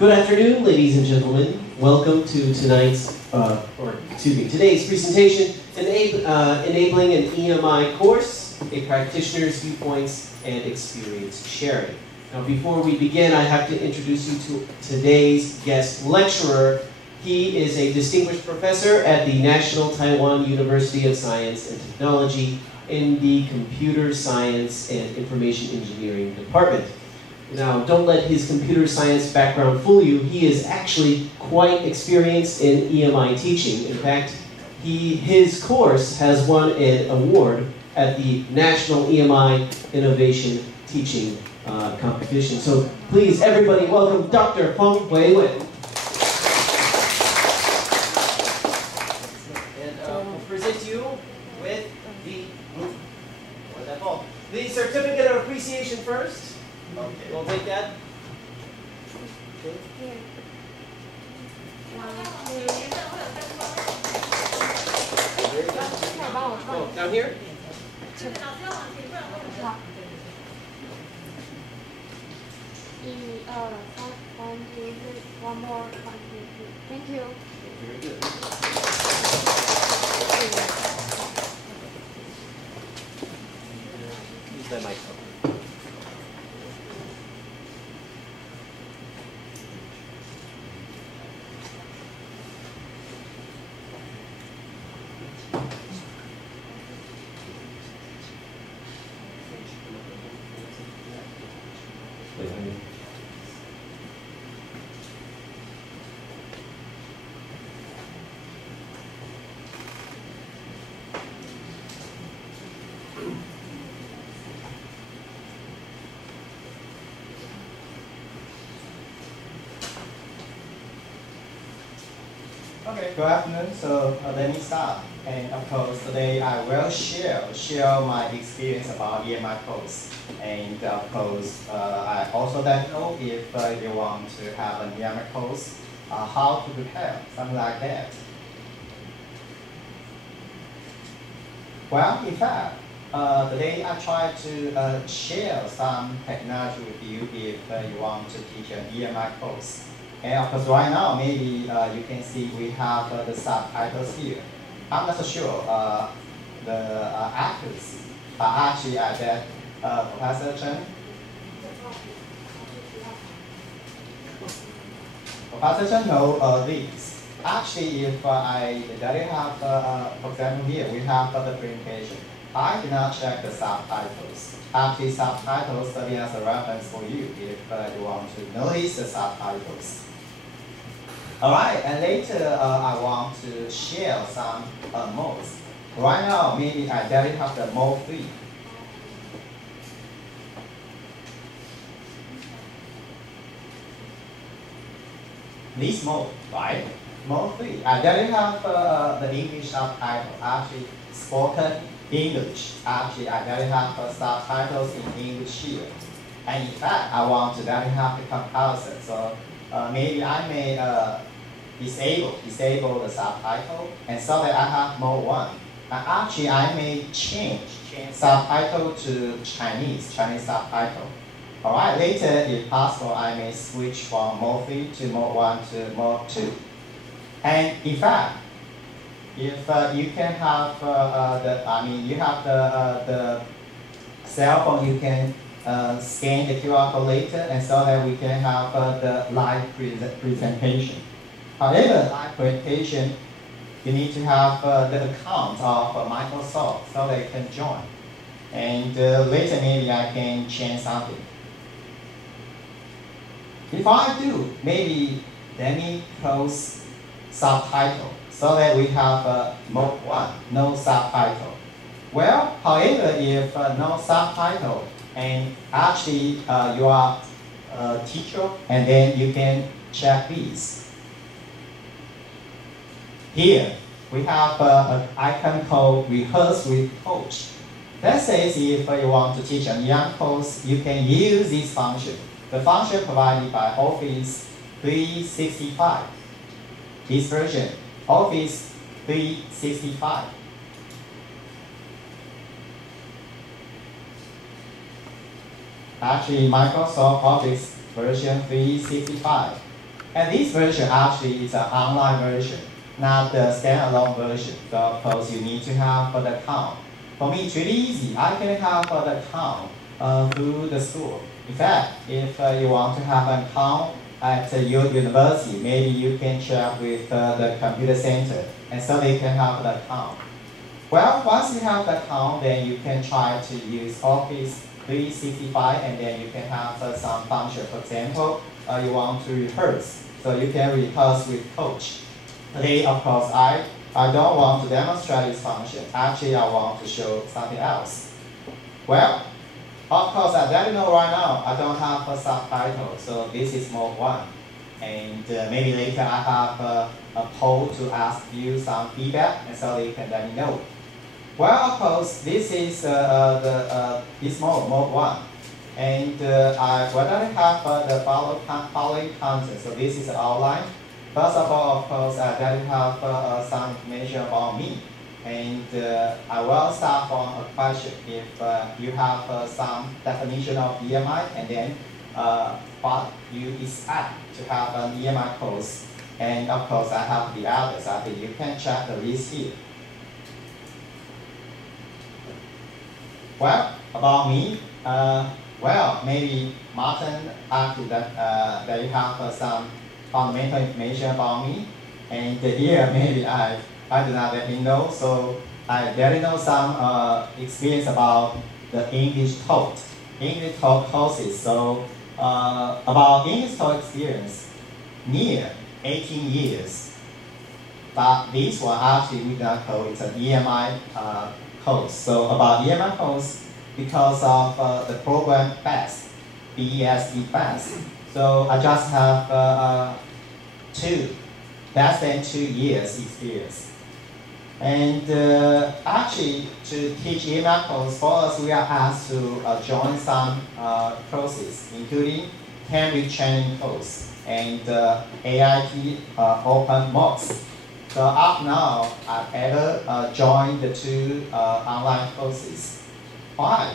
Good afternoon, ladies and gentlemen. Welcome to today's presentation, Enabling an EMI Course, a Practitioner's Viewpoints and Experience Sharing. Now, before we begin, I have to introduce you to today's guest lecturer. He is a distinguished professor at the National Taiwan University of Science and Technology in the Computer Science and Information Engineering Department. Now, don't let his computer science background fool you. He is actually quite experienced in EMI teaching. In fact, his course has won an award at the National EMI Innovation Teaching Competition. So please, everybody, welcome Dr. Feng Huiwen. And we'll present you with the Certificate of Appreciation first. Okay, we'll take that. Okay. Oh, down here? One more. Thank you. Very good. Use that microphone. Okay, good afternoon. So let me start. And of course, today I will share my experience about EMI course. And of course, I also don't know if you want to have an EMI course, how to prepare, something like that. Well, in fact, today I try to share some technology with you if you want to teach an EMI course. And of course, right now, maybe you can see we have the subtitles here. I'm not so sure the accuracy, but actually I bet Professor Chen. Professor Chen knows this. Actually, if I don't have, for example, here we have the presentation. I did not check the subtitles. Actually, subtitles serve as a reference for you if you want to notice the subtitles. All right, and later I want to share some modes. Right now, maybe I barely have the mode 3. This mode, right? Mode 3. I barely have the English subtitle, actually spoken English. Actually, I barely have subtitles in English here. And in fact, I want to barely have the comparison. So maybe I may disable the subtitle, and so that I have mode 1. And actually, I may change subtitle to Chinese subtitle. All right, later, if possible, I may switch from mode 3 to mode 1 to mode 2. And in fact, if you can have you have the cell phone, you can scan the QR code later, and so that we can have the live presentation. However, live presentation, you need to have the account of Microsoft so that you can join. And later, maybe I can change something. If I do, maybe let me close subtitle so that we have mode 1, no subtitle. Well, however, if no subtitle, and actually you are a teacher, and then you can check these. Here, we have an icon called Rehearse with Coach. That says if you want to teach an EMI course, you can use this function. The function provided by Office 365. This version, Office 365. Actually, Microsoft Office version 365. And this version actually is an online version, not the standalone version. So of course you need to have the account. For me, it's really easy. I can have the account through the school. In fact, if you want to have an account at your university, maybe you can check with the computer center, and so they can have the account. Well, once you have the account, then you can try to use Office 365, and then you can have some function. For example, you want to rehearse, so you can rehearse with coach. Today, of course, I don't want to demonstrate this function. Actually, I want to show something else. Well, of course, as you know right now, I don't have a subtitle, so this is mode 1. And maybe later I have a poll to ask you some feedback, and so you can let me know. Well, of course, this is this mode 1. And I already have the following content. So this is the outline. First of all, of course, I already have some information about me. And I will start from a question. If you have some definition of EMI, and then what you expect to have an EMI course. And of course, I have the others. I think you can check the list here. Well, about me, well, maybe Martin asked that you have some fundamental information about me. And here, maybe I do not really know, so I barely know some experience about the English talk courses. So about English talk experience, near 18 years. But this one actually we don't call it an EMI course. So about EMI course, because of the program BEST, BEST BEST. So I just have less than 2 years experience. And actually, to teach EMI course, for us, we are asked to join some courses, including Cambridge training course and AIT open MOOCs. So up now, I've ever joined the 2 online courses. Why?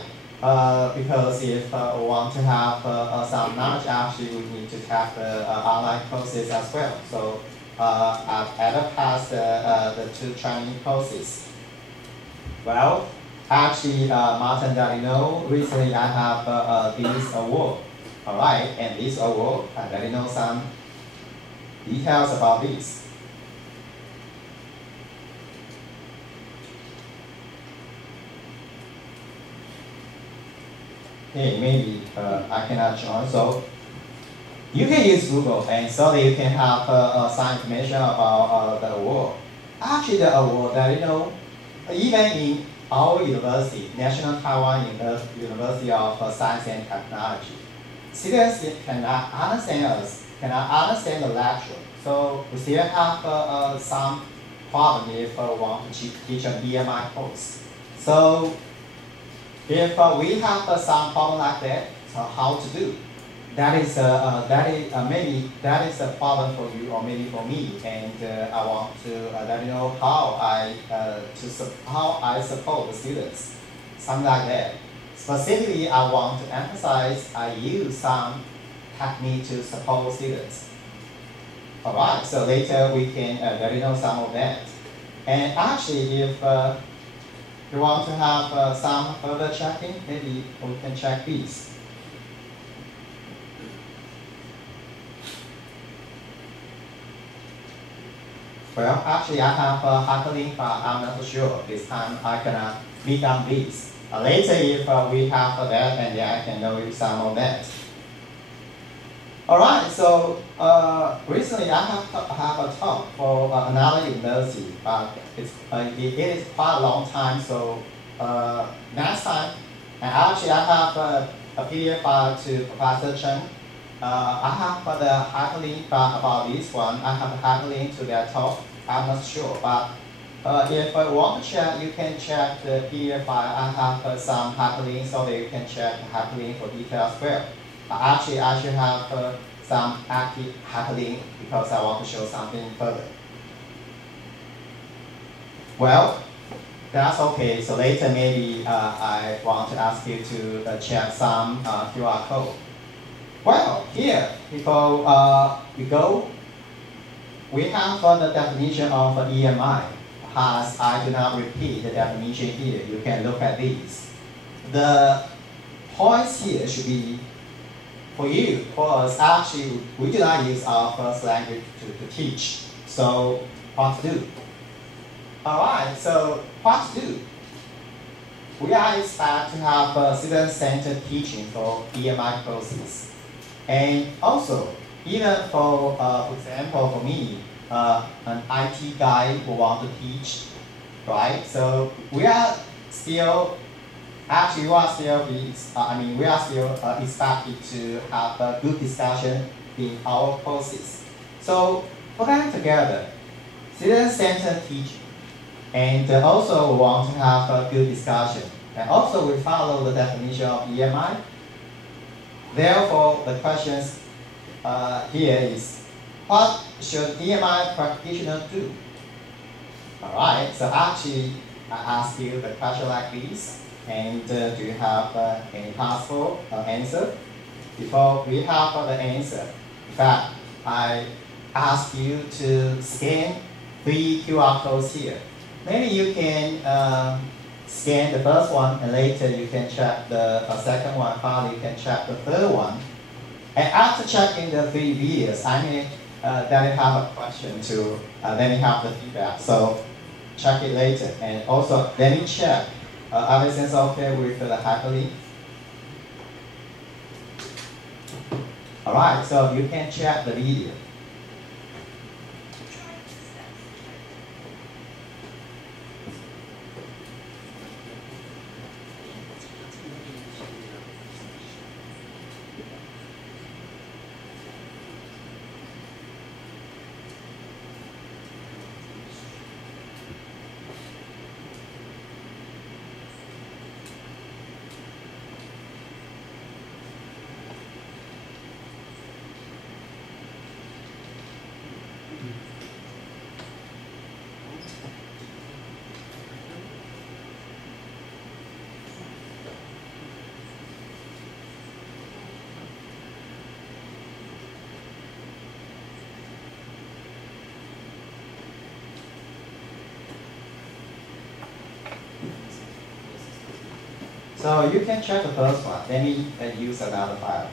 Because if we want to have some knowledge, actually, we need to have the online courses as well. So I've ever passed the 2 training courses. Well, actually, Martin, that you know, recently I have this award. All right, and this award, I let you know some details about this. Okay, maybe I cannot join, so you can use Google, and so that you can have some information about the award. Actually, the award that you know, even in our university, National Taiwan University of Science and Technology, students cannot understand us, cannot understand the lecture. So we still have some problem if we want to teach an EMI course. So if we have some problem like that, so how to do? That is maybe that is a problem for you or maybe for me, and I want to let you know how I support the students, something like that. Specifically, I want to emphasize I use some technique to support students. All right, so later we can let you know some of that. And actually, if you want to have some further checking, maybe we can check these. Well, actually, I have a hyperlink, but I'm not sure. This time I cannot click on this. Later, if we have that, and then I can know you some of that. All right, so recently I have a talk for another university, but it is quite a long time, so next time, and actually I have a PDF file to Professor Chen. I have the hyperlink about this one. I have a hyperlink to their talk. I'm not sure, but if you want to check, you can check the PDF file. I have some hyperlinks so that you can check the hyperlink for details as well. Actually, I should have some active hyperlink because I want to show something further. Well, that's okay. So later maybe I want to ask you to check some QR code. Well, here, before we go, we have the definition of EMI. As I do not repeat the definition here, you can look at these. The points here should be for you, for us. Actually, we do not use our first language to teach. So, what to do? Alright, so what to do? We are expected to have student-centered teaching for EMI courses. And also, even for example, for me, an IT guy who want to teach, right? So we are still, actually we are still expected to have a good discussion in our courses. So put them together, student-centered teaching, and also we want to have a good discussion. And also we follow the definition of EMI. Therefore, the questions here is, what should EMI practitioner do? Alright, so actually I ask you the question like this, and do you have any possible answer? Before we have the answer, in fact, I ask you to scan 3 QR codes here. Maybe you can scan the first one, and later you can check the second one, finally you can check the third one. And after checking the 3 videos, then you have a question to, then you have the feedback. So check it later. And also, let me check, everything's okay with the hyperlink? Alright, so you can check the video. So you can check the first one. Let me use another file.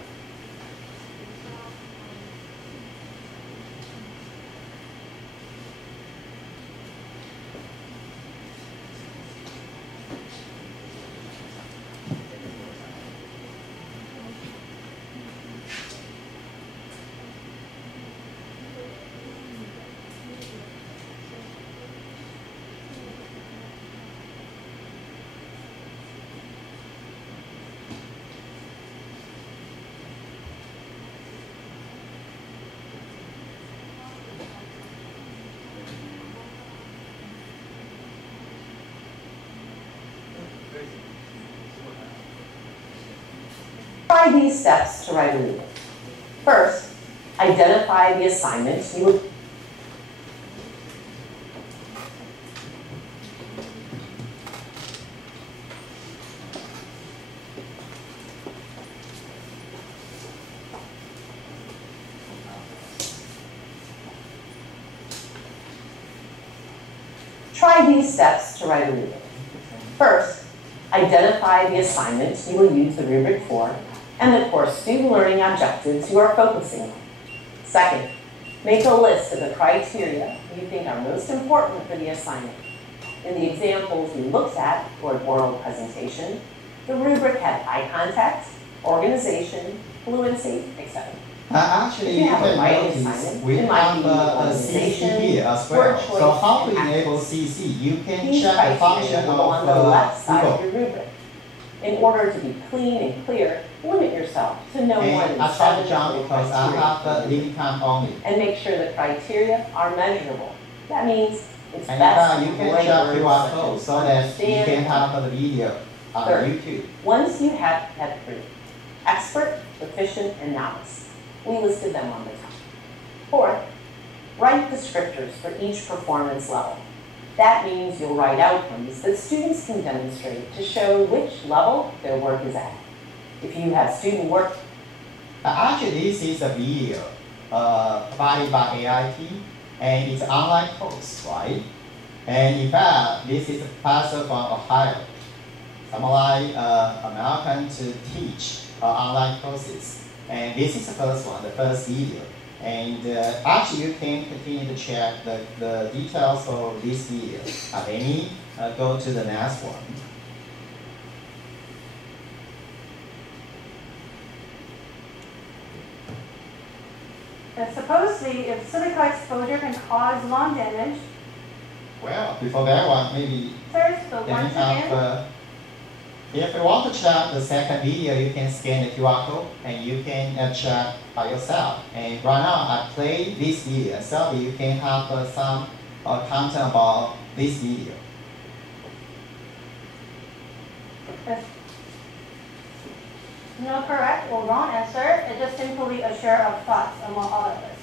Try these steps to write a rubric. First, identify the assignments you would. Try these steps to write a rubric. First, identify the assignments you will use the rubric for and the core student learning objectives you are focusing on. Second, make a list of the criteria you think are most important for the assignment. In the examples we looked at for an oral presentation, the rubric had eye contact, organization, fluency, etc. Actually, you can notice we have a CC here as well. So how to enable CC? You can check the function on the left side of Google. your rubric. In order to be clean and clear, limit yourself to no more than I try to 7 jump because I have limited time only. and make sure the criteria are measurable. That means it's And best you to can avoid check words QR such code as so that you can understand. have the video on Third, YouTube. Once you have had 3, expert, proficient, and novice, we listed them on the top. Fourth, write descriptors for each performance level. That means you'll write outcomes that students can demonstrate to show which level their work is at. If you have student work Actually, this is a video provided by AIT, and it's an online course, right? And in fact, this is a professor from Ohio. Someone like American to teach online courses. And this is the first one, the first video. And actually, you can continue to check the details of this video. Let me go to the next one. And supposedly, if silica exposure can cause lung damage. Well, before that one, maybe So then once again, if you want to check the second video, you can scan the QR code and you can check by yourself. And right now, I play this video so that you can have some content about this video. no correct or wrong answer. It's just simply a share of thoughts among all of us.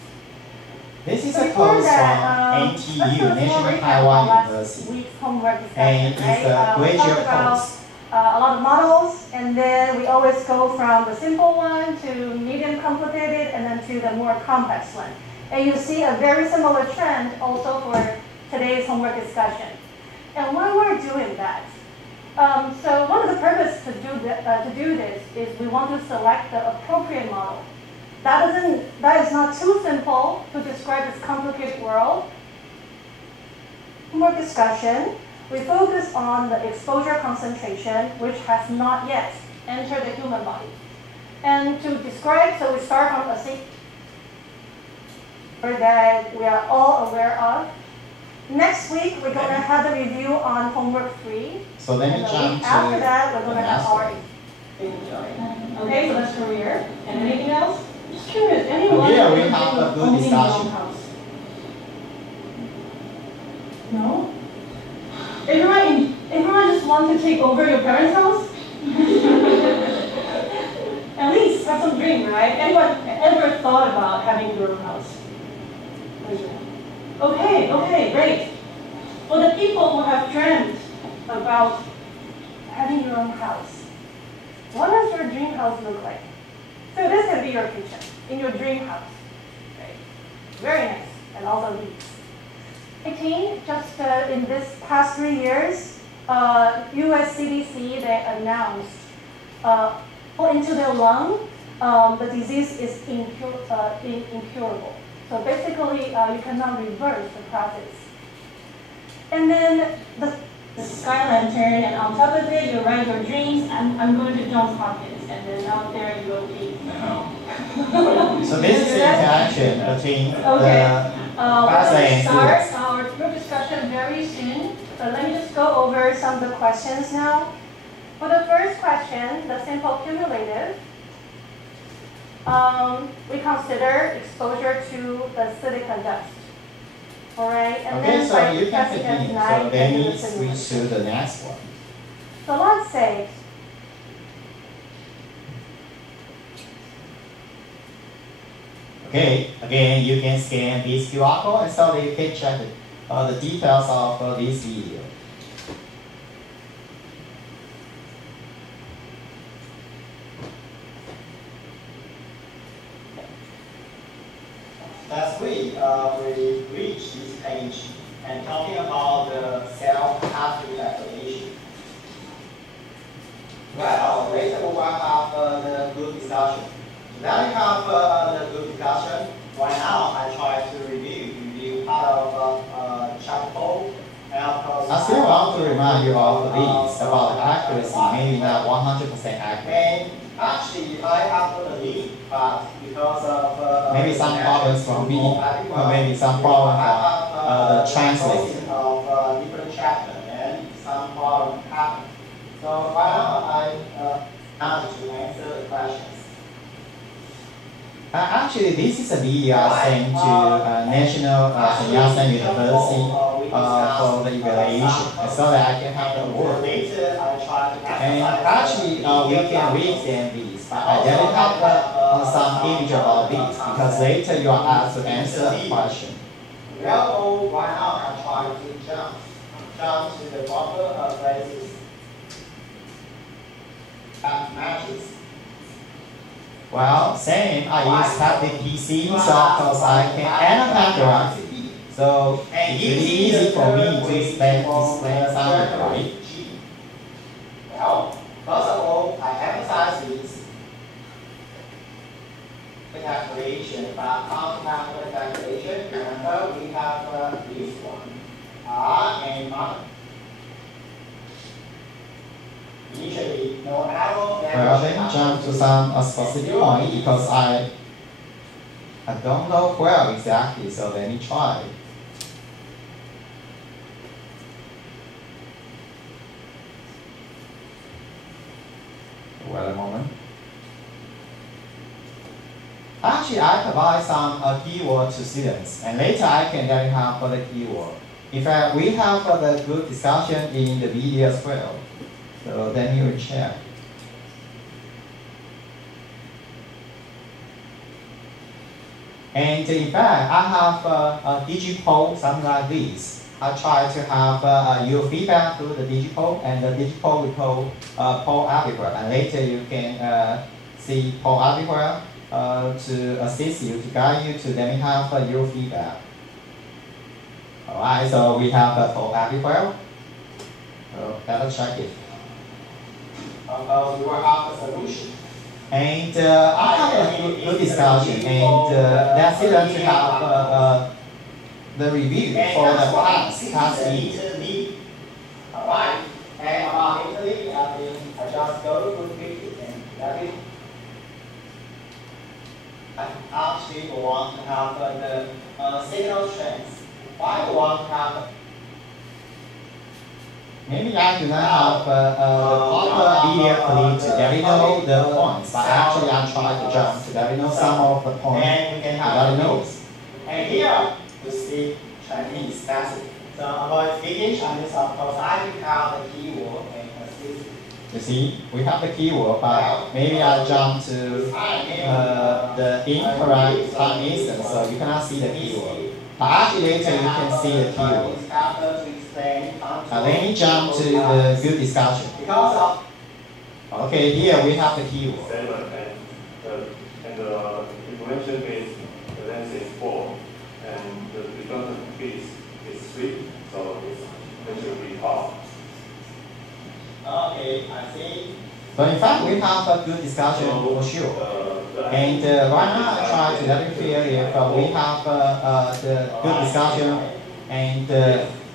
This is So a before course that, from let's do NTU, a National recap Taiwan of last University. week's homework discussion, And it's right? a We graduate talked about course. a lot of models, and then we always go from the simple one to medium complicated, and then to the more complex one. And you see a very similar trend also for today's homework discussion. And why we're doing that? So one of the purposes to do this is we want to select the appropriate model. That is not too simple to describe this complicated world. Homework discussion, we focus on the exposure concentration, which has not yet entered the human body. And to describe, so we start from a safe that we are all aware of. Next week, we're going to have the review on homework 3. So let me And the jump week to after that, we're going the to have next our one. Okay, so that's career. And anything else? Just curious, anyone? Here we have a good owning their own discussion. house? No? Everyone just wants to take over your parents' house? At least have some dream, right? Anyone ever thought about having your own house? Okay, great. For the people who have dreamt about having your own house, what does your dream house look like? So this can be your kitchen, in your dream house. Right? Very nice, and also these. I think just in this past 3 years, US CDC, they announced into their lung, the disease is incurable. So basically, you cannot reverse the process. And then the sky lantern, and on top of it, you write your dreams. I'm going to Johns Hopkins, and then out there you will be. So this is the interaction between the We're professor going to and start students. our group discussion very soon, but let me just go over some of the questions now. For the first question, the simple cumulative, we consider exposure to the silica dust. All right, and Okay, then so by you can testing continue. as night, So you let can do me the switch simulation. to the next one. So let's say, Okay, again, you can scan this QR code and so that you can check the details of this video. Last week, we reached this page and talking about the self-capacity application. Well, later we will have the group discussion. Now we have the group discussion. Right now, I try to review part of chapter 4. And of course, I still want to remind you of these about the accuracy, maybe not 100% accurate. And actually, I have a link, but because of maybe some problems from me, or maybe some problem from the translation of different chapter, and some problem happen. So right now, I managed to answer the questions. Actually, this is a video I sent to National St. Yat-sen University for the evaluation, so that I can have the work. And actually, we can re-examine these, but I didn't have some image about these, because later you are asked to answer a question. Well, right now, I try to jump to the proper places that matches. Well, same. I use tablet PC, so because I can annotate directly. So it's really easy for me to display something, right? Well, first of all, I emphasize this. The calculation, but how to have the calculation? Remember, we have this one, R and R. Initially, no arrow. Well, let me jump to some specific point because I don't know where exactly, so let me try. Wait a moment. Actually, I provide some keyword to students, and later I can then have for the keyword. In fact, we have the good discussion in the video as well. So then you will check. And in fact, I have a digipoll, something like this. I try to have your feedback through the digipoll, and the digipoll we call poll everywhere. And later you can see poll everywhere to assist you, to guide you, to then have your feedback. Alright, so we have a poll everywhere. So let's check it. We will have a solution. And I have a good discussion, and that's students to have the review for the past year. Alright, and about Italy, I just go to quickly and that is. I actually want to have the signal strength. Why do I want to have? Maybe I do not have the proper video clip to let you know the points, but actually I'm trying to jump to let you know some of the points. And we can have the notes. And here we speak Chinese, that's it. So about speaking Chinese, of course, I can have the keyword and assist. You see, we have the keyword, but maybe I jump to the incorrect time instance, so you cannot see the keyword. But actually later you can see the keyword. Let me jump to the good discussion. Okay, here we have the keyword. 7 and the information base, the length is 4, and the redundant base is 3, so it should be half. Okay, I see. So in fact, we have a good discussion for sure. And right now, I try to let you feel if we have the good discussion and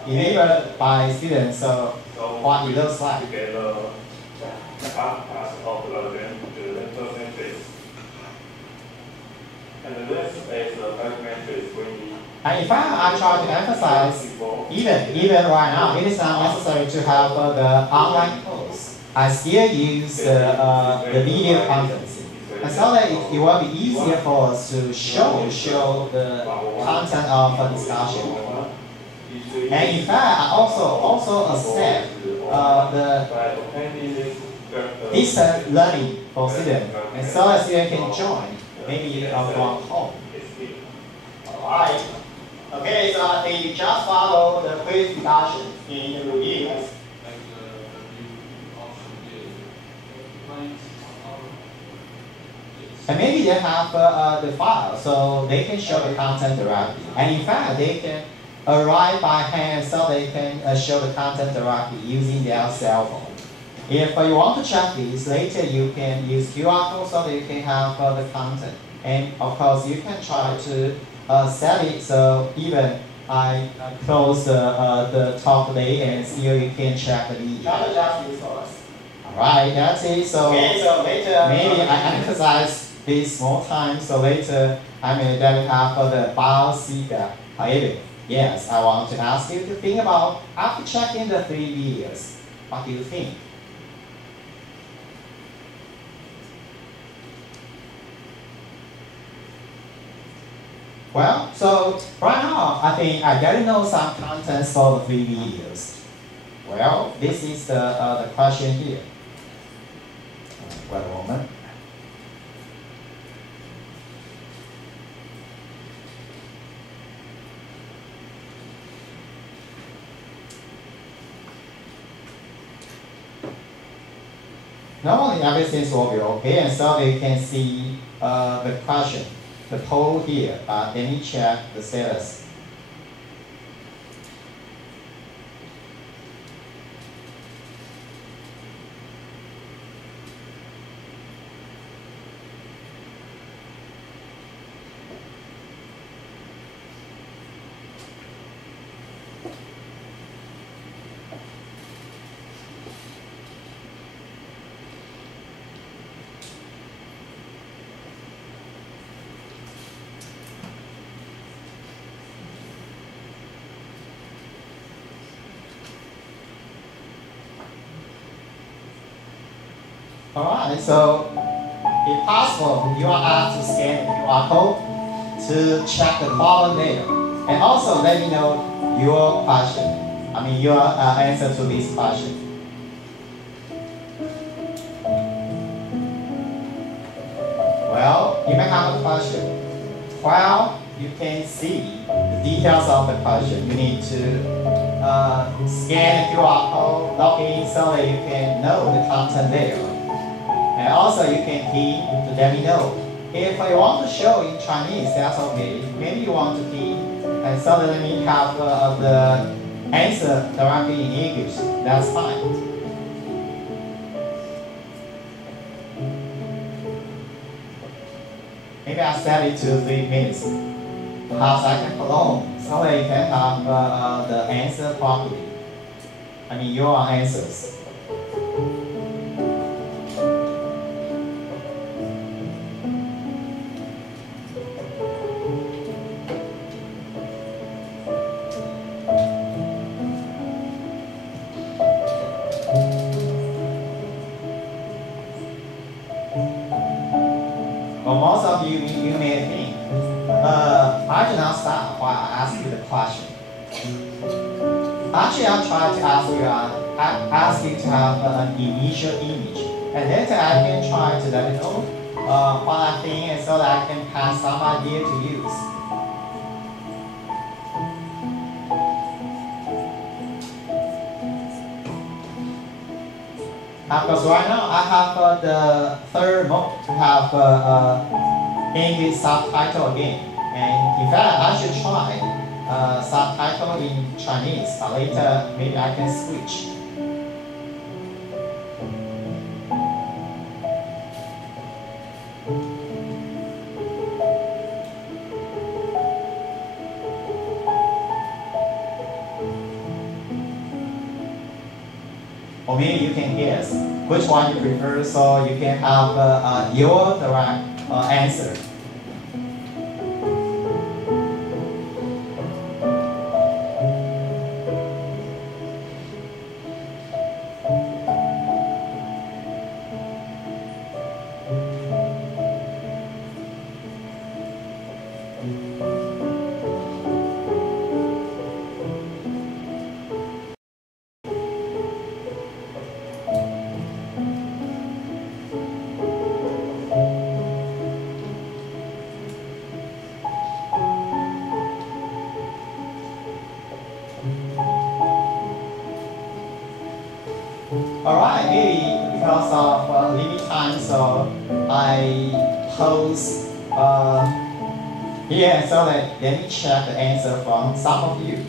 delivered by students, so what it looks like. To get the half pass of the rental matrix. And the next is the back matrix when we. And in fact, I try to emphasize, even right now, it is not necessary to have the online course. I still use the video conferencing. And so that it will be easier for us to show the content of the discussion. And in fact, I also accept the distance learning for students, and so that students can join, maybe from home. Alright. Okay, so I think you just follow the quick discussion in the review. And maybe they have the file, so they can show the content directly. And in fact, they can write by hand, so they can show the content directly using their cell phone. If you want to check this, later you can use QR code so that you can have the content. And of course, you can try to set it so even I close the talk today and still you can check the video. Alright, that's it. So, okay, so later, maybe I emphasize this more time, so later I may then have the bias feedback. However, yes, I want to ask you to think about, after checking the 3 videos, what do you think? Well, so right now, I think I get to know some contents for the 3 videos. Well, this is the question here. Wait a moment. normally everything will be okay, and so they can see the question, the poll here. Let me check the status. Alright, so if possible, you are asked to scan the QR code to check the problem there. And also let me know your question, your answer to this question. Well, you may have a question. While you can see the details of the question, you need to scan the QR code, log in so that you can know the content there. And also you can key to let me know. If you want to show in Chinese, that's okay. Maybe you want to key and so that we have the answer directly in English. That's fine. Maybe I'll set it to 3 minutes. Perhaps I can prolong so that you can have the answer properly. Your answers. Most of you may think, I do not start while I ask you the question. Actually, I'm trying to ask you to have an initial image, and later I can try to let you know what I think, and so that I can pass some idea to use. Because right now I have the third mode to have English subtitle again. And in fact, I should try subtitle in Chinese, but later maybe I can switch. Or maybe you can guess which one you prefer, so you can have your direct answer. Alright, maybe because of limited time, so I pose here so that let me check the answer from some of you.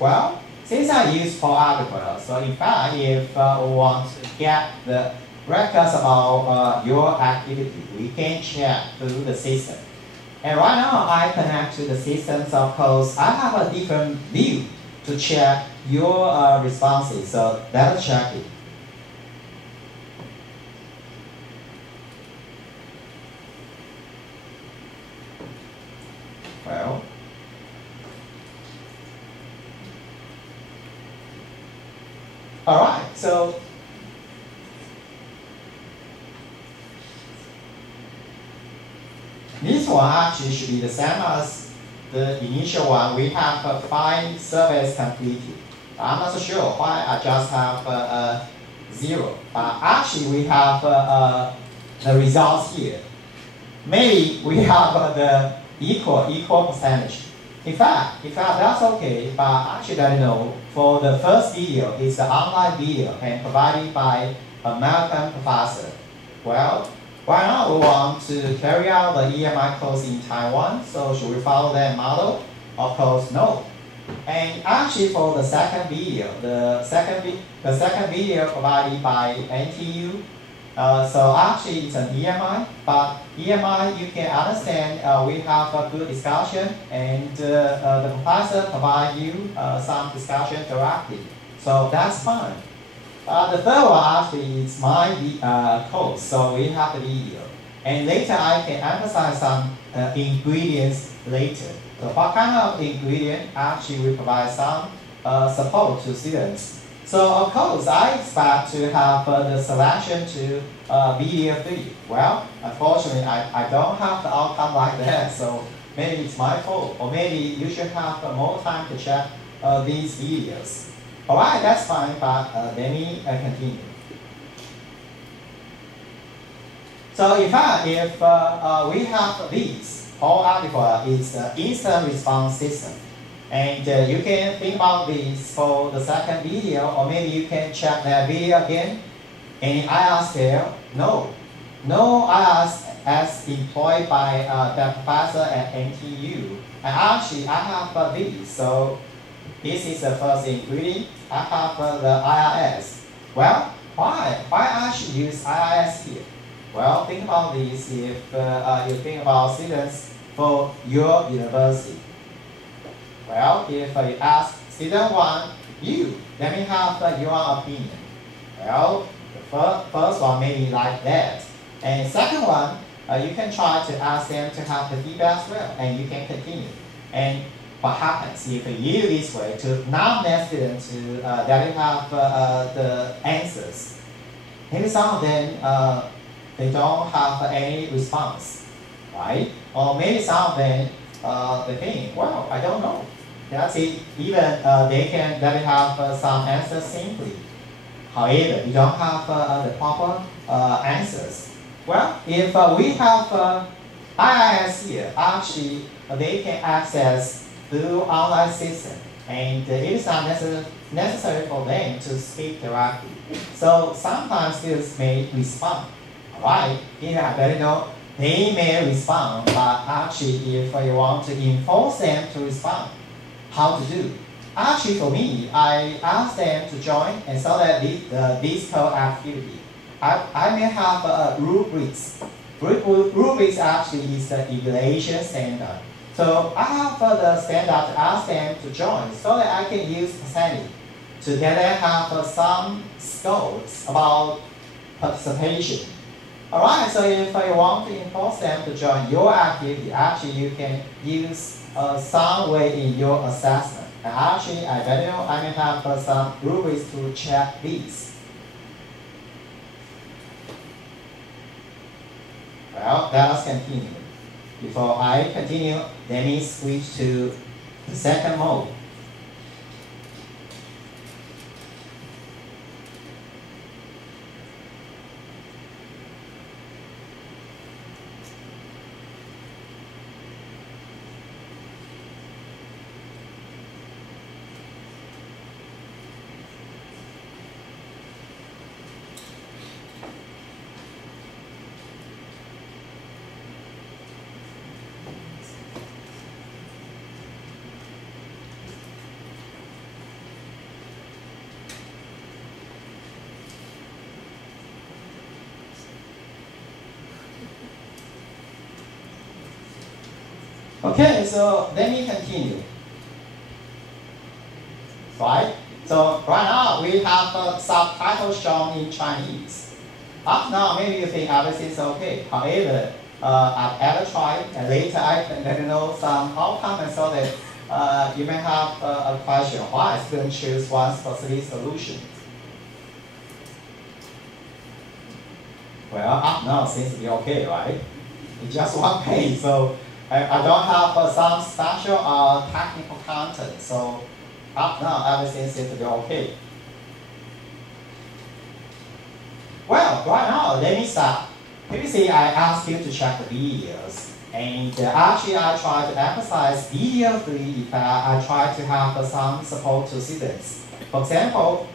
Well, since I use for article, so in fact, if we want to get the records about your activity, we can check through the system. And right now, I connect to the system, so of course, I have a different view to check your responses. So let's check it. Well, all right, so this one actually should be the same as the initial one. We have 5 surveys completed. I'm not so sure why I just have 0. Actually, we have the results here. Maybe we have the equal percentage. In fact, that's okay, but actually, let you know, for the first video, it's an online video and provided by American professor. Well, right now we want to carry out the EMI course in Taiwan, so should we follow that model? Of course, no. And actually, for the second video, the second video provided by NTU. So actually, it's an EMI, but EMI you can understand we have a good discussion, and the professor provide you some discussion directly. So that's fine. The third one actually is my course, so we have the video, and later I can emphasize some ingredients later. So what kind of ingredient? Actually, we provide some support to students. So of course, I expect to have the selection to video 3. Well, unfortunately, I don't have the outcome like that, so maybe it's my fault, or maybe you should have more time to check these videos. All right, that's fine, but let me continue. So in fact, if we have these, whole article is the instant response system. And you can think about this for the second video, or maybe you can check that video again. Any IRS fail? No. No IRS as employed by the professor at NTU. And actually, I have these. So this is the first ingredient. I have the IRS. Well, why I should use IRS here? Well, think about this if you think about students for your university. Well, if you ask student 1, let me have your opinion. Well, the first one may be like that. And second one, you can try to ask them to have the feedback as well, and you can continue. And what happens if you use this way to nominate students to that you have the answers? Maybe some of them they don't have any response, right? Or maybe some of them they think, well, I don't know. That's it. Even they have some answers simply. However, you don't have the proper answers. Well, if we have IIS here, actually they can access through online system, and it is not necessary for them to speak directly. So sometimes students may respond. Alright, here I better know they may respond, but actually if you want to enforce them to respond, how to do? Actually, for me, I ask them to join, and so that this co-activity, I may have rubrics. Rubrics actually is the evaluation standard. So I have the standard to ask them to join, so that I can use percentage to have some scores about participation. Alright, so if you want to enforce them to join your activity, actually you can use some way in your assessment. And actually, I may have some rubrics to check these. Well, let us continue. Before I continue, let me switch to the second mode. Okay, so let me continue. Right? So right now we have subtitles shown in Chinese. Up now, maybe you think everything is okay. However, I've ever tried, and later I can let you know some outcome, and so that you may have a question why students choose one specific solution. Well, up now seems to be okay, right? It's just one page, so I don't have some special technical content, so up now everything seems to be okay. Well, right now let me start. Previously I asked you to check the videos. And actually, I try to emphasize video 3 if I try to have some support to students. For example,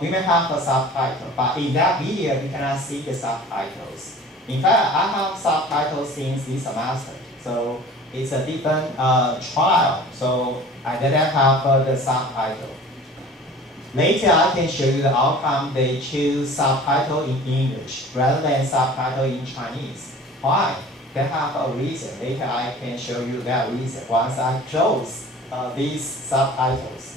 we may have a subtitle, but in that video, you cannot see the subtitles. In fact, I have subtitles since this semester, so it's a different trial, so I didn't have the subtitle. Later, I can show you the outcome. They choose subtitle in English rather than subtitle in Chinese. Why? They have a reason. Later, I can show you that reason once I close these subtitles.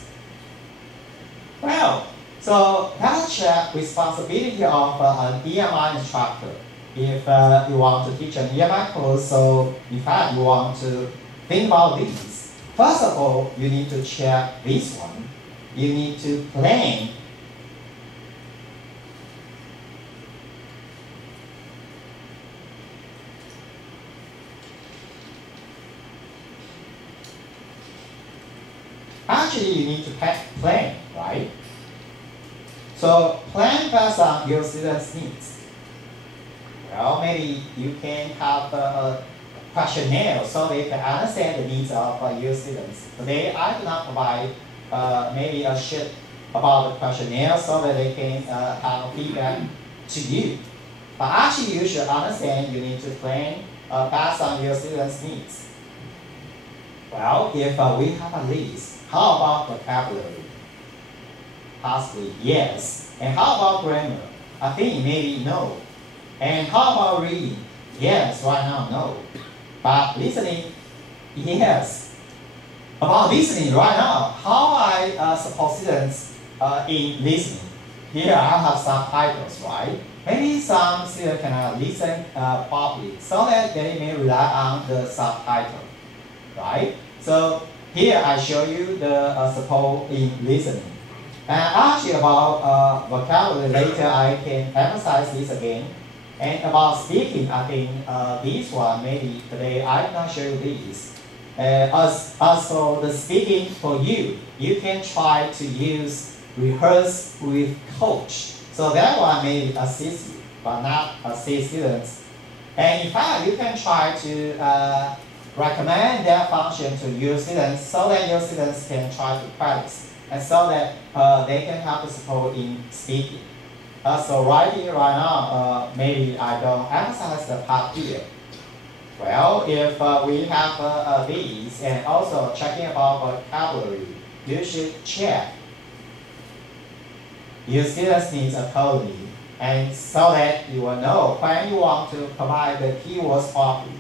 Well, so that's the responsibility of an EMI instructor. If you want to teach an EMI course, so in fact, you want to think about these. First of all, you need to check this one. You need to plan. Actually, you need to plan, right? So plan based on your students' needs. Well, maybe you can have a questionnaire so they can understand the needs of your students. Today, I do not provide maybe a sheet about the questionnaire so that they can have feedback to you. But actually, you should understand you need to plan based on your students' needs. Well, if we have a list, how about vocabulary? Possibly yes. And how about grammar? I think maybe no. And how about reading? Yes, right now no. But listening, yes. About listening right now, how I support students in listening? Here I have subtitles, right? Maybe some students cannot listen properly, so that they may rely on the subtitle, right? So here I show you the support in listening. And actually about vocabulary, later I can emphasize this again. And about speaking, I think this one, maybe today I cannot show you this. As for the speaking for you, you can try to use rehearse with coach. So that one may assist you, but not assist students. And in fact, you can try to recommend that function to your students so that your students can try to practice and so that they can have the support in speaking. So right here, right now, maybe I don't emphasize the part here. Well, if we have these and also checking about vocabulary, you should check your students' needs accordingly, and so that you will know when you want to provide the keywords properly.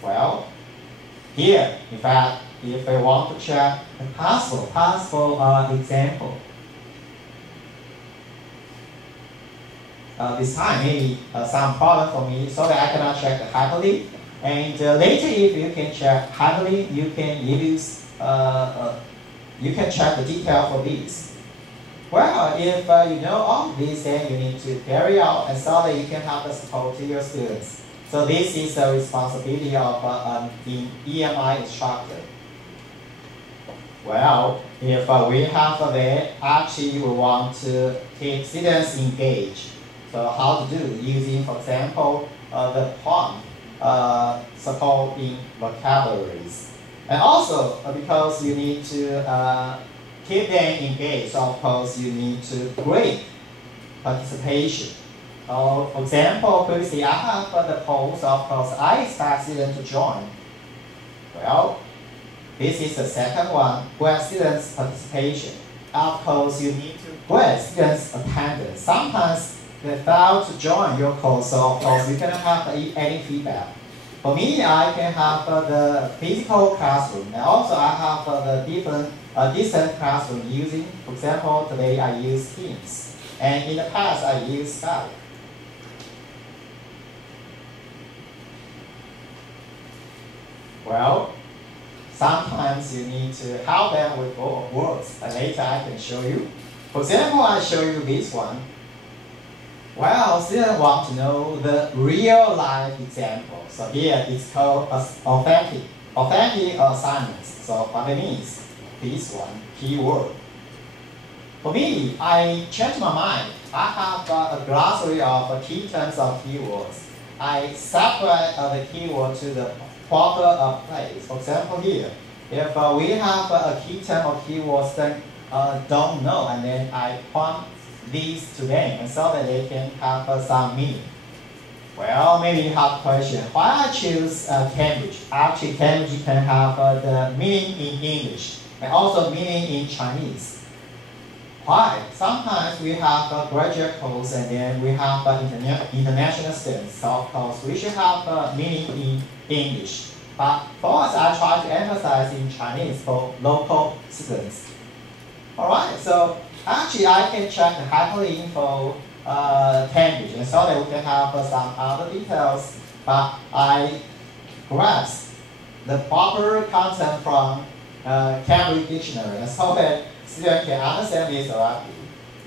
Well, here, in fact, if I want to check the possible example, this time maybe some problem for me, so that I cannot check the hyperlink. And later, if you can check hyperlink, you can use you can check the detail for this. Well, if you know all this, then you need to carry out and so that you can have the support to your students. So this is the responsibility of the EMI instructor. Well, if we have that, actually we want to keep students engaged. So how to do using, for example, the prompt support in vocabularies. And also, because you need to keep them engaged, of course, you need to grade participation. For example, previously I have the polls, of course, I expect students to join. Well, this is the second one, grade students' participation. Of course, you need to grade students' attendance. Sometimes they fail to join your course, so of course you cannot have any feedback. For me, I can have the physical classroom, and also I have the different distant classroom using, for example, today I use Teams, and in the past I used Skype. Well, sometimes you need to help them with words, and later I can show you. For example, I show you this one. Well, students want to know the real life example. So here it's called authentic assignments. So what it means, this one, keyword. For me, I changed my mind. I have a glossary of key terms of keywords. I separate the keyword to the proper place. For example, here, if we have a key term or keywords that don't know, and then I prompt these to them, and so that they can have some meaning. Well, maybe you have a question. Why I choose Cambridge? Actually, Cambridge can have the meaning in English and also meaning in Chinese. Why? Sometimes we have a graduate course and then we have international students. So of course, we should have meaning in English. But for us, I try to emphasize in Chinese for local students. Alright, so actually I can check the hyperlink for Cambridge, and so that we can have some other details, but I grasp the proper content from Cambridge Dictionary, and so that students can understand this correctly.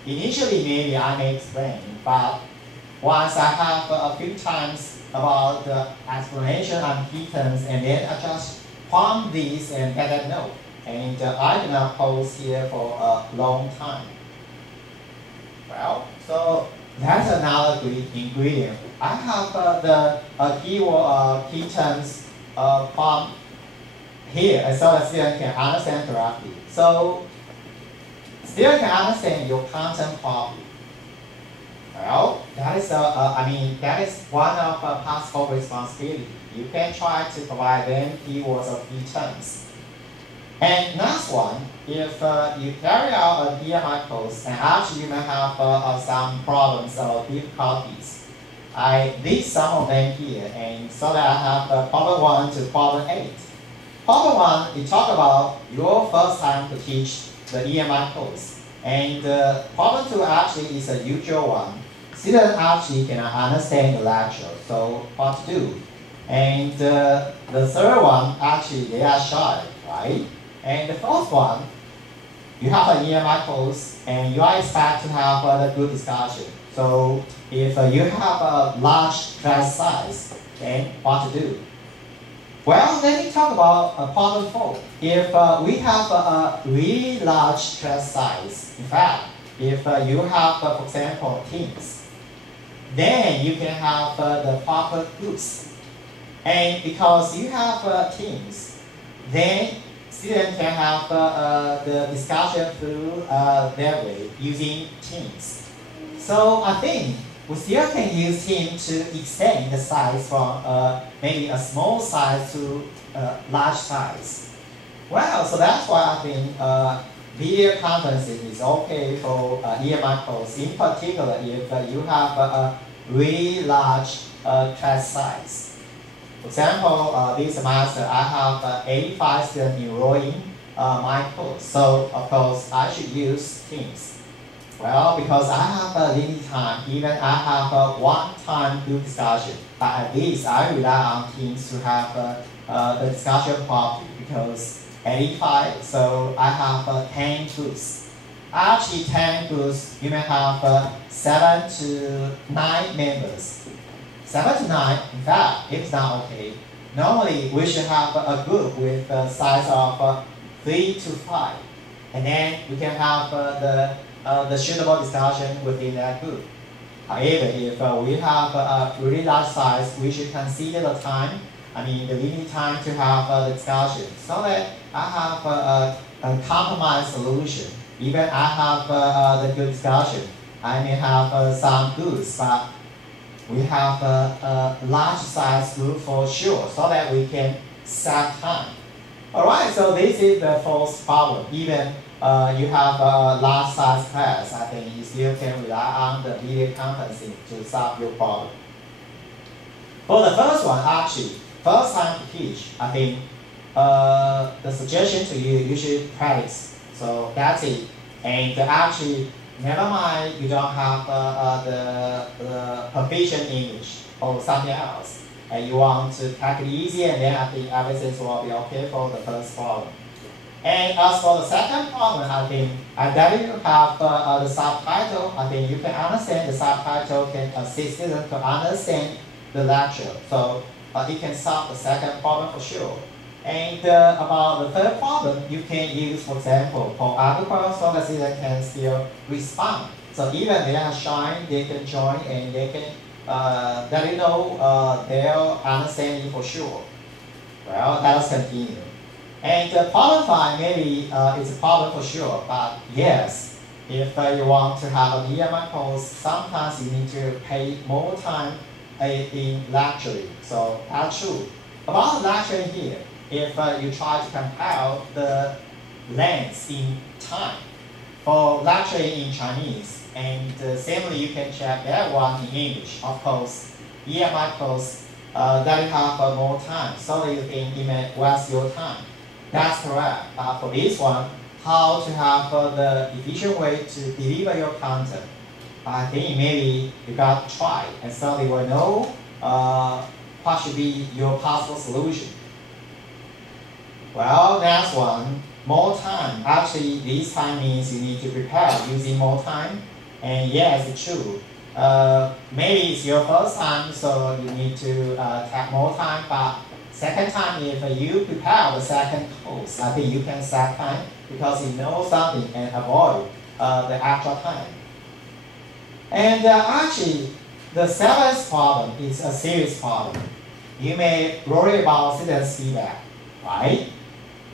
Initially, maybe I may explain, but once I have a few times about the explanation on key terms, and then I just prompt these and get that note, and I do not pause here for a long time. Well, so that's another ingredient. I have the keyword key terms from here, and so that students can understand correctly. So students can understand your content properly. Well, that is that is one of possible responsibility. You can try to provide them keywords or key terms. And next one, if you carry out a EMI course, and actually you may have some problems or difficulties. I list some of them here, and so that I have problem 1 to problem 8. Problem 1, you talk about your first time to teach the EMI course. And problem 2 actually is a usual one. Students actually cannot understand the lecture, so what to do? And the third one, actually they are shy, right? And the fourth one, you have an EMI course and you are expected to have a good discussion. So if you have a large class size, then what to do? Well, let me talk about problem 4. If we have a really large class size, in fact, if you have, for example, teams, then you can have the proper groups. And because you have teams, then students can have the discussion through their way using teams. So I think we still can use teams to extend the size from maybe a small size to a large size. Well, so that's why I think video conferencing is okay for EMI course, in particular if you have a really large class size. For example, this semester I have 85 students enrolling my course, so of course I should use Teams. Well, because I have a limited time, even I have a one-time group discussion, but at least I rely on Teams to have the discussion properly, because 85, so I have 10 groups. Actually 10 groups, you may have 7 to 9 members. 7 to 9, in fact, it's not okay. Normally, we should have a group with a size of 3 to 5. And then we can have the suitable discussion within that group. However, if we have a really large size, we should consider the time, the limited time to have the discussion, so that I have a compromise solution. Even I have the good discussion, I may have some goods, but we have a large size group for sure, so that we can save time. Alright, so this is the fourth problem. Even you have a large size class, I think you still can rely on the video conferencing to solve your problem. For the first one, actually, first time to teach, I think the suggestion to you, you should practice. So that's it. And actually, never mind, you don't have the proficient English or something else, and you want to take it easy, and then I think everything will be okay for the first problem. And as for the second problem, I think that you have the subtitle. I think you can understand the subtitle can assist students to understand the lecture. So it can solve the second problem for sure. And about the third problem, you can use, for example, for articles, so that students can still respond. So even they are shy, they can join and they can that you know they'll understand you for sure. Well, let us continue. And the problem file, maybe it's a problem for sure, but yes, if you want to have an EMI course, sometimes you need to pay more time in lecturing. So that's true. About lecturing here, if you try to compare the length in time for lecturing in Chinese, and similarly you can check that one in English. Of course, EMI course that you have more time, so that you can waste your time. That's correct. For this one, how to have the efficient way to deliver your content. I think maybe you got to try, and so you will know what should be your possible solution. Well, next one, more time. Actually, this time means you need to prepare using more time. And yes, it's true. Maybe it's your first time, so you need to take more time. But second time, if you prepare the second course, I think you can save time because you know something and avoid the actual time. And actually, the seventh problem is a serious problem. You may worry about students' feedback, right?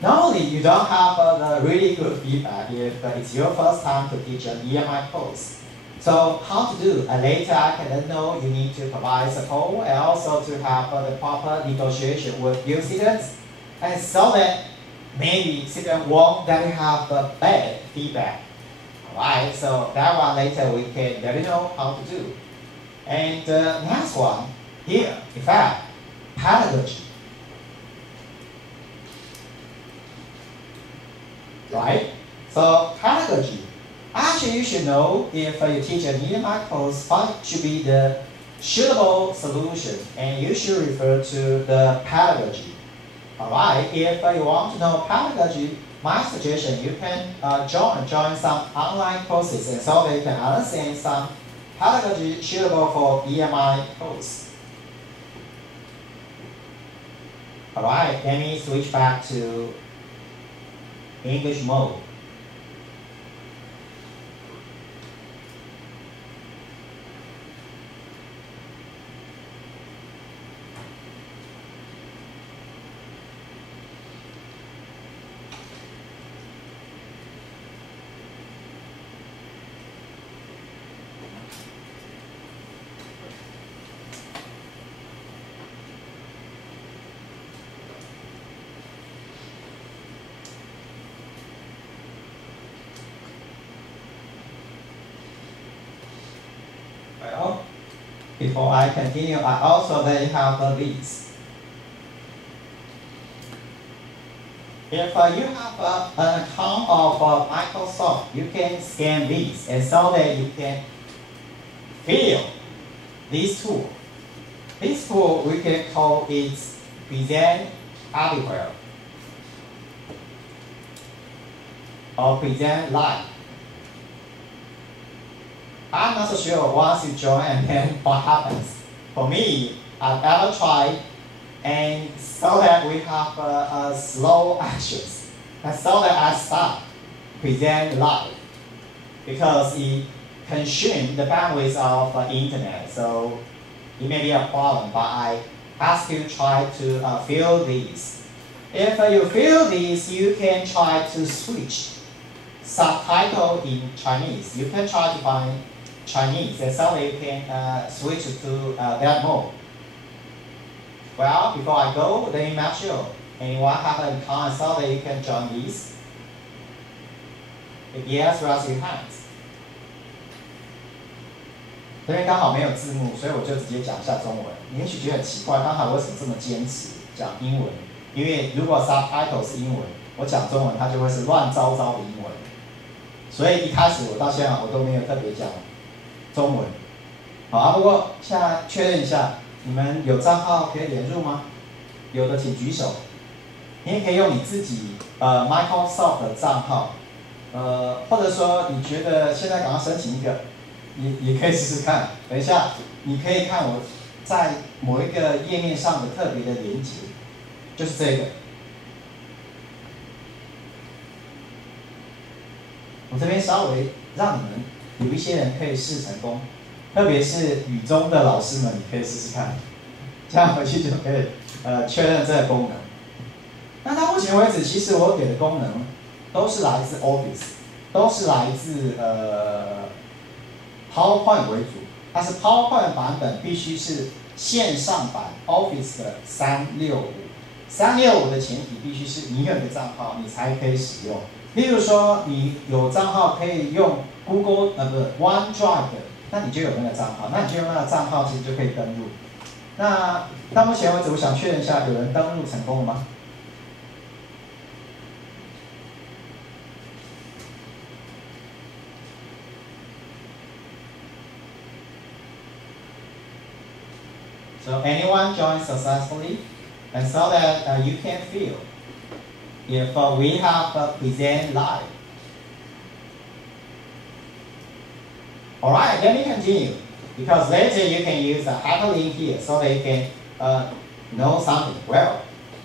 Not only you don't have the really good feedback if it's your first time to teach an EMI course. So how to do? Later I can let know you need to provide support and also to have the proper negotiation with your students, and so that maybe students won't that you have bad feedback. Alright, so that one later we can let you know how to do. And the next one here, in fact, pedagogy. Right? So pedagogy. Actually, you should know if you teach an EMI course, what should be the suitable solution, and you should refer to the pedagogy. Alright, if you want to know pedagogy, my suggestion, you can join some online courses, and so that you can understand some pedagogy suitable for EMI course. Alright, let me switch back to English mode. Well, before I continue, I also then have these. If you have an account of Microsoft, you can scan these, and so that you can feel this tool. This tool we can call it Present Everywhere or Present Live. I'm not so sure once you join and then what happens. For me, I've ever tried, and so that we have a slow actions, and so that I start present live, because it consumes the bandwidth of internet, so it may be a problem, but I ask you to try to fill these. If you fill these, you can try to switch subtitle in Chinese. You can try to find Chinese, and so you can switch to that mode. Well, before I go, let me make sure anyone have an account so that you can join these. If yes, raise your hands. 这边刚好没有字幕，所以我就直接讲一下中文。你也许觉得很奇怪，刚才我为什么这么坚持讲英文？因为如果 subtitle 是英文，我讲中文它就会是乱糟糟的英文。所以一开始我到现在我都没有特别讲中文。好啊，不过现在确认一下，你们有账号可以连入吗？有的请举手。你也可以用你自己Microsoft 的账号，或者说你觉得现在赶快申请一个，也可以试试看。等一下，你可以看我在某一个页面上的特别的连结，就是这个。我这边稍微让你们有一些人可以试成功，特别是语中的老师们，你可以试试看，这样回去就可以确认这个功能。那到目前为止，其实我给的功能都是来自 Office， 都是来自PowerPoint 为主，但是 PowerPoint 版本必须是线上版 Office 的365。365的前提必须是你有一个账号，你才可以使用。例如说，你有账号可以用 Google不是 OneDrive 的，那你就有那个账号，那你就用那个账号，其实就可以登录。那到目前为止，我想确认一下，有人登录成功了吗？So anyone joined successfully, and so that you can feel if we have present live. All right, let me continue because later you can use a hyperlink here so that you can know something. Well,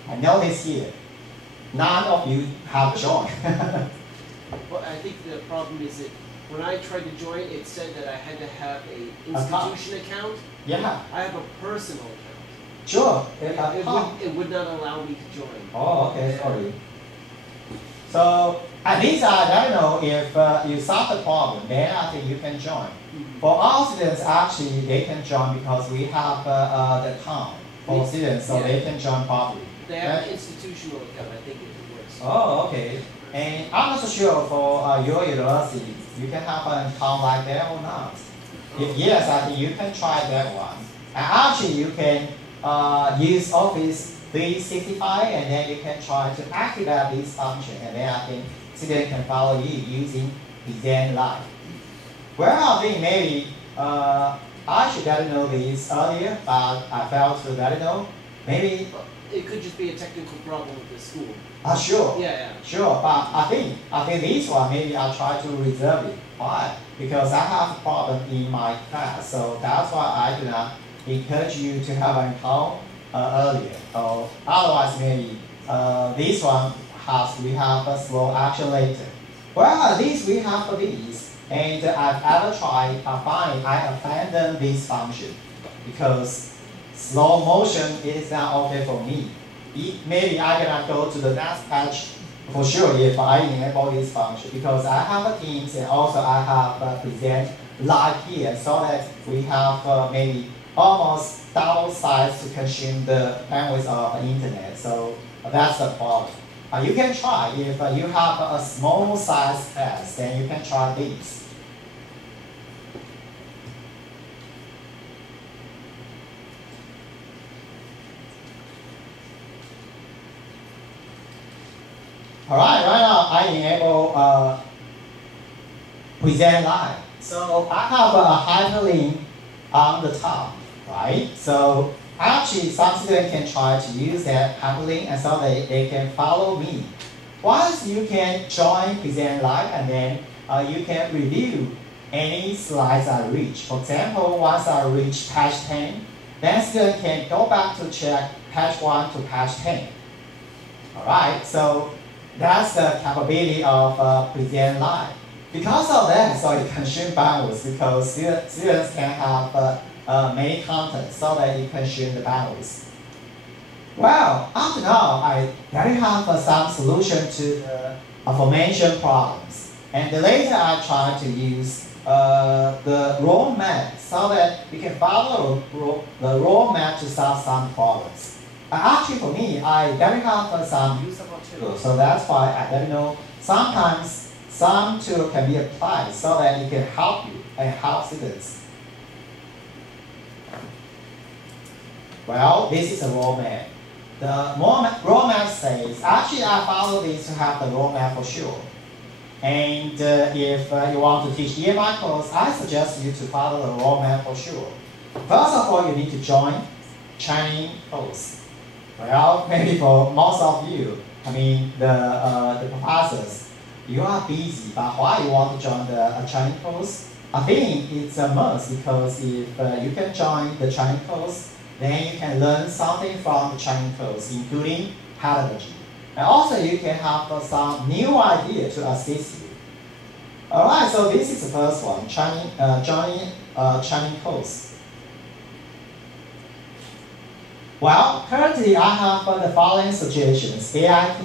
I notice here, none of you have joined. Well, I think the problem is that when I tried to join, it said that I had to have an institution account. Yeah. I have a personal account. Sure. It would not allow me to join. Oh, okay, sorry. So at least I don't know if you solve the problem, then I think you can join. For our students, actually, they can join because we have the account for students, so they can join properly. They have an institutional account. I think it works. Oh, okay. And I'm not so sure for your university, you can have an account like that or not. If yes, I think you can try that one. And actually, you can use Office 365, and then you can try to activate this function, and then I think students can follow you using Present Live. Well, I think maybe I should let you know this earlier, but I failed to let you know. Maybe it could just be a technical problem with the school. Sure. Yeah. Sure, but I think this one maybe I'll try to reserve it. Why? Because I have a problem in my class, so that's why I do not encourage you to have an account earlier. So otherwise, maybe this one we have a slow action later. Well, at least we have these, and I've ever tried. I abandoned this function because slow motion is not okay for me. Maybe I cannot go to the next page for sure if I enable this function because I have Teams and also I have Present Live here, so that we have maybe almost double size to consume the bandwidth of the internet. So that's the problem. You can try if you have a small size class, then you can try these. All right, right now I enable Present Live. So I have a hyperlink on the top, right? So actually some students can try to use that hyperlink and so they can follow me. Once you can join Present Live and then you can review any slides I reach. For example, once I reach page 10, then students can go back to check page 1 to page 10. All right, so that's the capability of Present Live. Because of that, so it consumes bandwidth because students can have many content so that it consumes the bandwidth. Well, up to now, I already have some solution to the aforementioned problems. And later I try to use the roadmap so that we can follow the roadmap to solve some problems. Actually, for me, I already have some usable tools, so that's why I don't know. Sometimes some tool can be applied so that it can help you and help students. Well, this is a roadmap. The roadmap says, actually I follow this to have the roadmap for sure. And if you want to teach EMI course, I suggest you to follow the roadmap for sure. First of all, you need to join training course. Well, maybe for most of you, I mean the professors, you are busy, but why you want to join the training course? I think it's a must because if you can join the training course, then you can learn something from the training course, including pedagogy. And also you can have some new idea to assist you. Alright, so this is the first one, joining training course. Well, currently I have the following suggestions, AIT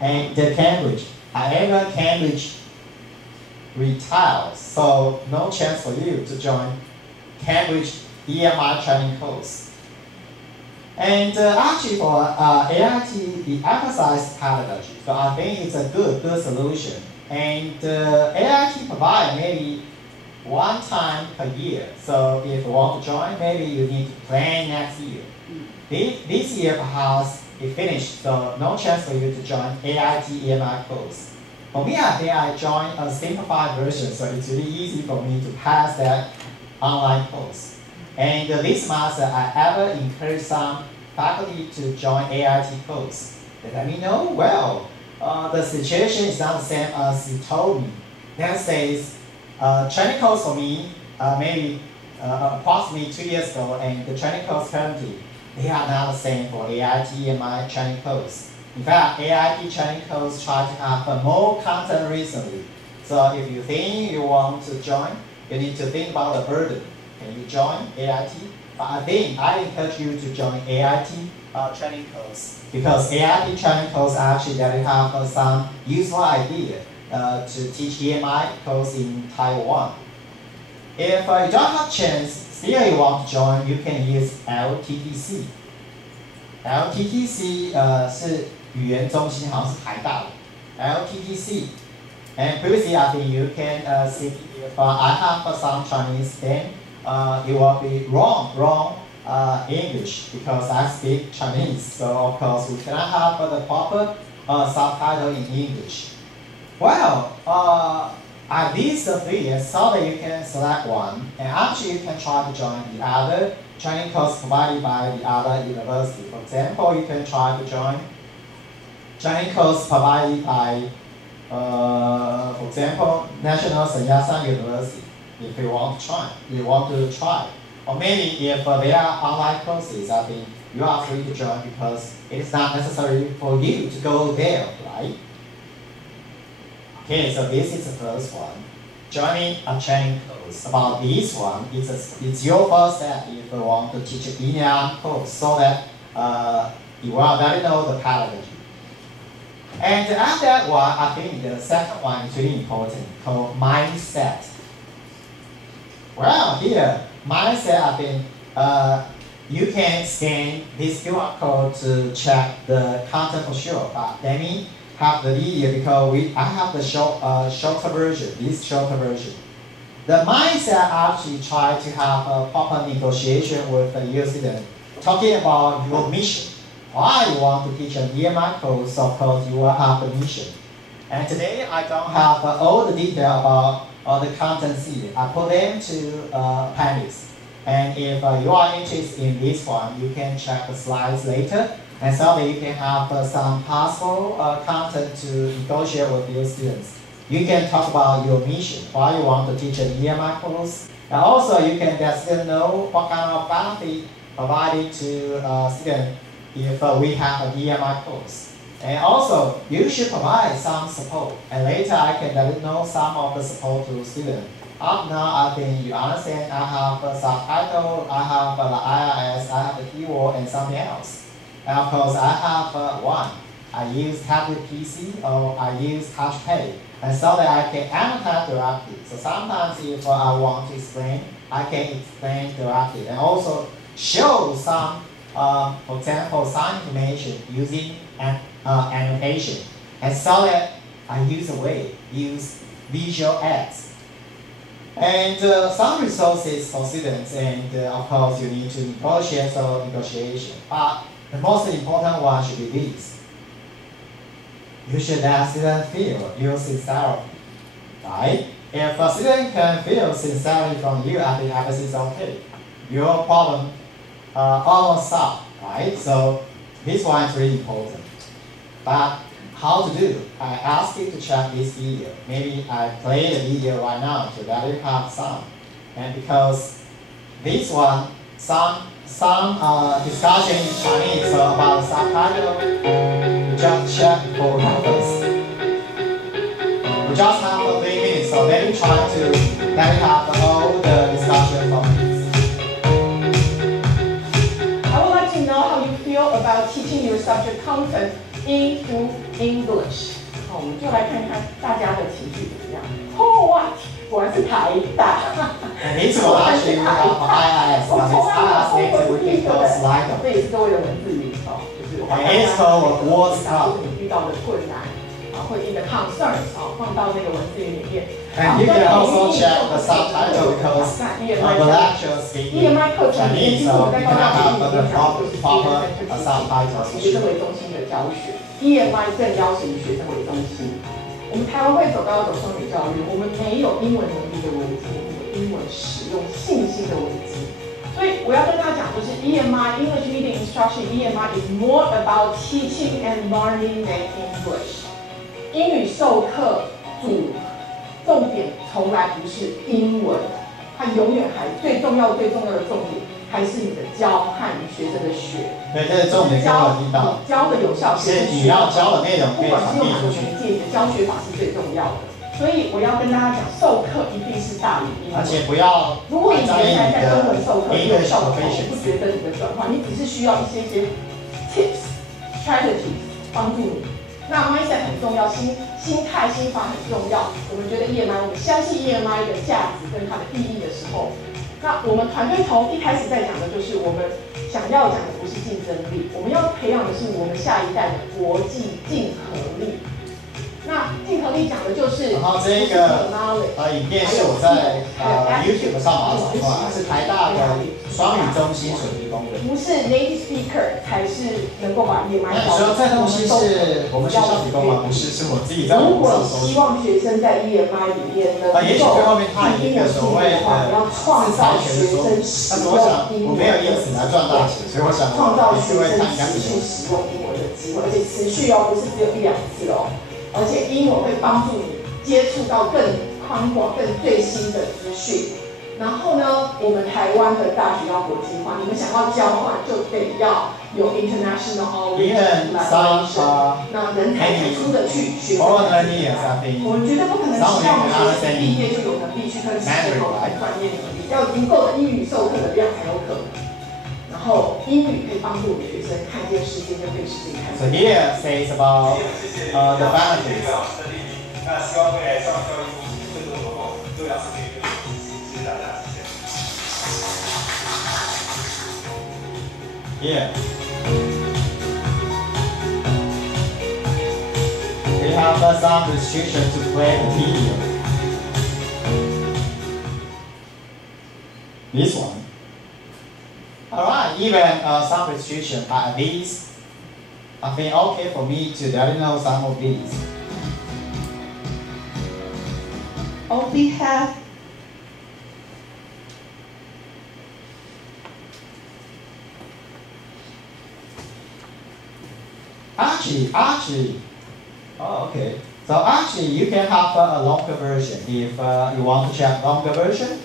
and Cambridge. However, Cambridge retires, so no chance for you to join Cambridge EMI training course. And actually for AIT, we emphasize pedagogy, so I think it's a good solution. And AIT provide maybe one time per year, so if you want to join, maybe you need to plan next year. This year perhaps it finished, so no chance for you to join AIT EMI course. For me, I think I joined a simplified version, so it's really easy for me to pass that online course. And this semester, I ever encourage some faculty to join AIT course. They let me know, well, the situation is not the same as you told me. That says, training course for me, maybe approximately 2 years ago, and the training course currently, they are not the same for AIT and my training course. In fact, AIT training course try to have more content recently. So if you think you want to join, you need to think about the burden. Can you join AIT? But I think I encourage you to join AIT training course, because AIT training course actually that have some useful idea to teach EMI course in Taiwan. If you don't have chance, still you want to join, you can use LTTC. LTTC 是语言中心，好像是台大的 LTTC. And previously, I think you can see if I have some Chinese, then it will be wrong English, because I speak Chinese. So of course, we cannot have the proper subtitle in English. Well, these three, so that you can select one, and actually you can try to join the other training course provided by the other university. For example, you can try to join training course provided by, for example, National Sanyasan University. If you want to try, or maybe if there are online courses, I think you are free to join, because it is not necessary for you to go there, right? Okay, so this is the first one. Joining a training course. About this one, it's your first step if you want to teach an EMI course, so that you will already know the pedagogy. And after that one, I think the second one is really important, called mindset. Well, here, mindset, I think you can scan this QR code to check the content for sure. But let me have the video, because I have the shorter version, this shorter version. The mindset actually try to have a proper negotiation with your student, talking about your mission. Why you want to teach an EMI course, of course you will have the mission. And today I don't have all the detail about all the contents here. I put them to appendix. And if you are interested in this one, you can check the slides later, and so that you can have some possible content to negotiate with your students. You can talk about your mission, why you want to teach an EMI course. And also you can let students know what kind of benefit provided to students if we have an EMI course. And also, you should provide some support. And later I can let you know some of the support to students. Up now, I think you understand I have a subtitle, I have the IRS, I have the keyword, and something else. And of course, I have one. I use tablet PC, or I use touch pad, and so that I can annotate directly. So sometimes if I want to explain, I can explain directly. And also show some, for example, some information using an annotation. And so that I use visual aids. And some resources for students, and of course you need to negotiate negotiation. But the most important one should be this. You should let students feel your sincerity, right? If a student can feel sincerity from you, I think everything is okay. Your problem almost solved, right? So this one is really important. But how to do? I ask you to check this video. Maybe I play the video right now to let you have some. And because this one, some discussion in Chinese about the subtitle, we just check for reference. We just have 3 minutes, so try to let me have all the discussion from this. I would like to know how you feel about teaching your subject content into English. 好，我们就来看看大家的情绪怎么样。哦哇，果然是台大。你怎么actually have IIS? IIS next we can call slide. 这也是各位的文字名哦，就是And it's called what's 把 up. 你遇到的困难啊，或者你的 concerns 啊，放到那个文字里面。 And you can also check the subtitle because the lecture is in EMI 课程里面，其 Chinese, 实我 so 在 you 高 can 教 have 里 the 面讲的就是 proper subtitles， 以学生 subtitles. 为中心的教学。EMI 更要求以学生为中心。我们台湾会走到走双语教育，我们没有英文能力的危机，我们有英文使用信息的危机。所以我要跟他讲，就是 EMI English Media Instruction EMI is more about teaching and learning than English。英语授课重点从来不是英文，它永远还最重要的重点还是你的教和你学生的学。对，这是重点跟我听到。教的有效性，是你要教的内容不可以管是用哪个传递出去。媒介，你的教学法是最重要的。所以我要跟大家讲，授课一定是大于英文。而且不要如果你在意你原来在中文授课的没有效果，我 English 不觉得你的转换，你只是需要一些 tips、strategies 帮助你。那 mindset 很重要，心态、心法很重要。我们觉得 EMI， 我们相信 EMI 的价值跟它的意义的时候，那我们团队从一开始在讲的就是我们想要讲的不是竞争力，我们要培养的是我们下一代的国际竞合力。那竞合力讲的就是，然后这一个影片是我在YouTube 上把它找出来，是台大的双语中心所提供的。不是 native speaker 才是能够把 EMI 那你说这东西是我们学校提供吗？不是，是我自己在网如果上搜寻。希望学生在 EMI 里面能够也许最后面它有一个所谓的要创造学生使用英文，我没有因此来赚大钱，所以我想创造也是会学生看看持续使用英文的机会，而且持续哦，不是只有1-2次哦。而且英文会帮助你接触到更宽广、更最新的资讯。然后呢，我们台湾的大学要国际化，你们想要交换就得要有 international outreach 那人才才出得去学。我们绝对不可能希望学生毕业就有能力去跟世界沟通专业能力，要有足够的英语授课的量才有可能。然后英语可以帮助我们学生看见世界，跟对世界看。So here says about the benefits. 那希望未来上教育部更多活动都要是这个，谢谢大家，谢谢。Here we have some restrictions to play the video. This one. Alright, even some restriction, but at least I think okay for me to let you know some of these. On behalf Actually, oh okay. So actually you can have a longer version if you want to check longer version.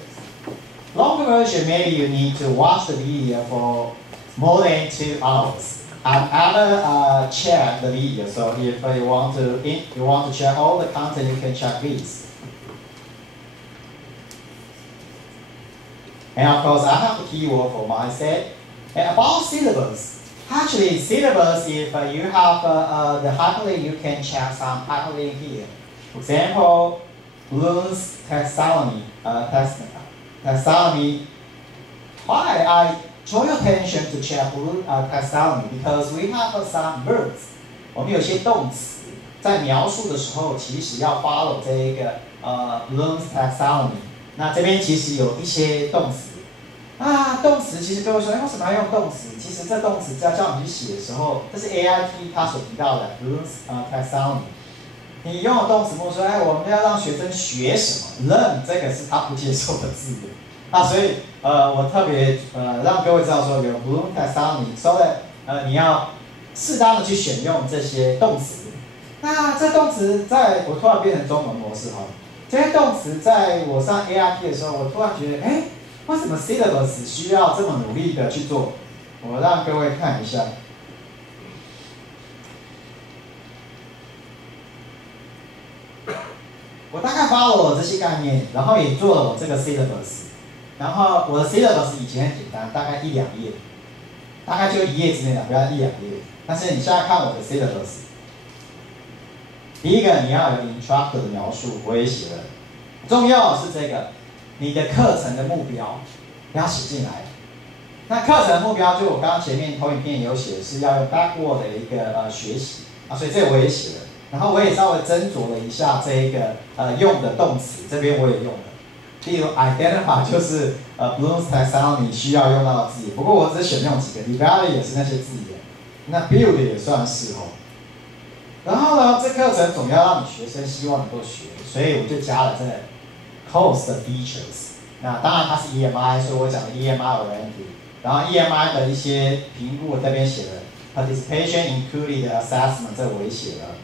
Longer version, maybe you need to watch the video for more than 2 hours. And other check the video. So if you want to check all the content, you can check this. And of course, I have a keyword for mindset. And about syllabus. Actually, syllabus, if you have the hyperlink, you can check some hyperlink here. For example, Bloom's taxonomy. Taxonomy. Why I draw your attention to check Bloom's taxonomy? Because we have some verbs. 我们有些动词在描述的时候，其实要 follow 这一个Bloom's taxonomy。那这边其实有一些动词。动词其实各位说，为什么要用动词？其实这动词要叫你去写的时候，这是 AIT 它所提到的 Bloom's taxonomy。你用的动词不说，我们要让学生学什么 ，learn 这个是他不接受的字眼。所以我特别让各位知道说有 Bloom's taxonomy， 所以你要适当的去选用这些动词。那这动词在我突然变成中文模式哈，这些动词在我上 AIT 的时候，我突然觉得，为什么 syllabus 需要这么努力的去做？我让各位看一下。我大概 follow 了这些概念，然后也做了我这个 syllabus， 然后我的 syllabus 以前很简单，大概1-2页，大概就1页之内的，不要1-2页。但是你现在看我的 syllabus， 第一个你要有 instructor 的描述，我也写了。重要的是这个，你的课程的目标要写进来。那课程的目标就我刚刚前面投影片也有写，是要用 backward 的一个学习啊，所以这我也写了。然后我也稍微斟酌了一下这一个用的动词，这边我也用了。例如 identify 就是Bloom's taxonomy 需要用到的字眼，不过我只选用几个 ，evaluate 也是那些字眼，那 build 也算是哦。然后呢，这课程总要让你学生希望能够学，所以我就加了这个 course 的 features。那当然它是 EMI， 所以我讲的 EMI oriented。然后 EMI 的一些评估我这边写了 participation included assessment， 这我也写了。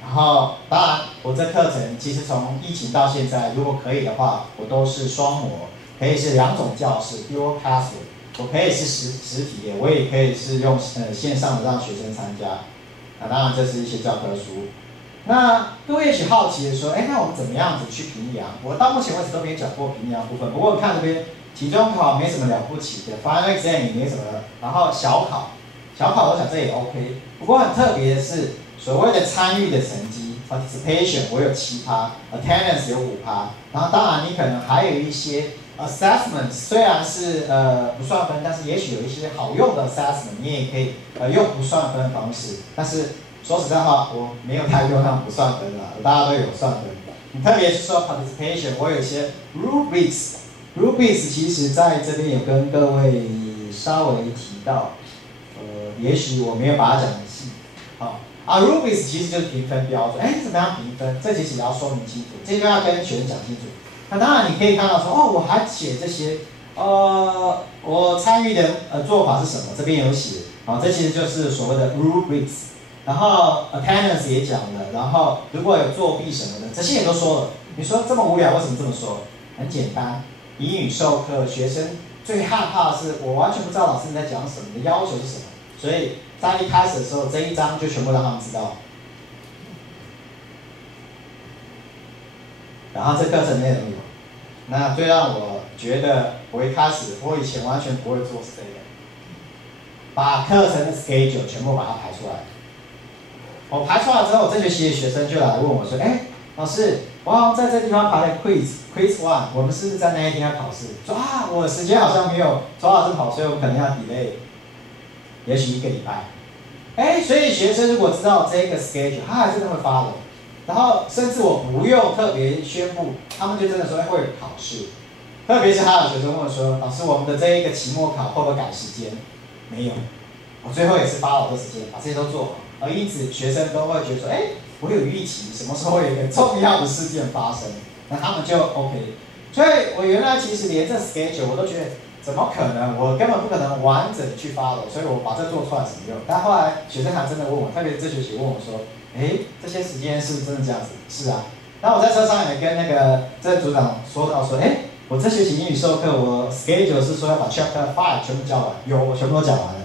然后当然我这课程其实从疫情到现在，如果可以的话，我都是双模，可以是2种教室 dual classroom， 我可以是实体的，我也可以是用线上的让学生参加。那当然这是一些教科书。那各位也许好奇的说，那我们怎么样子去评量？我到目前为止都没讲过评量部分，不过看这边。期中考没什么了不起的 ，final exam 也没什么，然后小考我想这也 OK。不过很特别的是，所谓的参与的成绩 participation 我有7%，attendance 有5%，然后当然你可能还有一些 assessment， 虽然是不算分，但是也许有一些好用的 assessment， 你也可以用不算分的方式。但是说实在话，我没有太用那种不算分的，大家都有算分。你特别是说 participation， 我有一些 rubrics。rubrics 其实在这边有跟各位稍微提到，也许我没有把它讲很细，rubrics 其实就是评分标准，怎么样评分？这其实也要说明清楚，这就要跟学生讲清楚。那当然你可以看到说，我还写这些，我参与的做法是什么？这边有写，这其实就是所谓的 rubrics。然后 attendance 也讲了，然后如果有作弊什么的，这些也都说了。你说这么无聊，为什么这么说？很简单。英语授课，学生最害怕的是我完全不知道老师你在讲什么，你的要求是什么，所以在一开始的时候，这一章就全部让他们知道。然后这课程内容有，那最让我觉得我以前完全不会做是这个，把课程的 schedule 全部把它排出来。我排出来之后，这学期的学生就来问我说，老师，我好像在这地方排了 quiz 1， 我们是不是在那一天要考试？说我的时间好像没有周老师跑，所以我可能要 delay， 也许1个礼拜。所以学生如果知道这个 schedule， 他还真的会 follow。然后甚至我不用特别宣布，他们就真的说会有考试。特别是还有学生问我说，老师，我们的这一个期末考会不会改时间？没有，我最后也是follow这时间，把这些都做好。而因此学生都会觉得说，我有预期什么时候会有一个重要的事件发生，那他们就 OK。所以我原来其实连这 schedule 我都觉得怎么可能，我根本不可能完整的去 follow， 所以我把这做出来什么用？但后来学生还真的问我，特别这学期问我说，这些时间是不是真的这样子？是啊。那我在车上也跟那个这组长说到说，我这学期英语授课，我 schedule 是说要把 chapter 5全部教完，我全部都讲完了。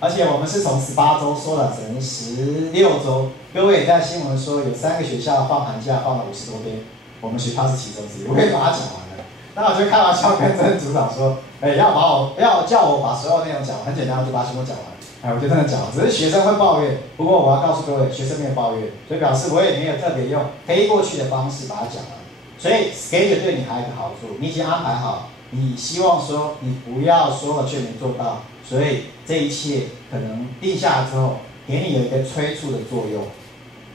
而且我们是从18周缩短成16周，各位也在新闻说有3个学校放寒假放了50多天，我们学校是其中之一，我也把它讲完了。那我就开玩笑跟这组长说，要叫我把所有内容讲完，很简单，我就把它全部讲完。我就真的讲完，只是学生会抱怨，不过我要告诉各位，学生没有抱怨，所以表示我也没有特别用飞过去的方式把它讲完。所以 schedule 对你还有一个好处，你已经安排好，你希望说你不要说了却没做到。所以这一切可能定下来之后，给你有一个催促的作用。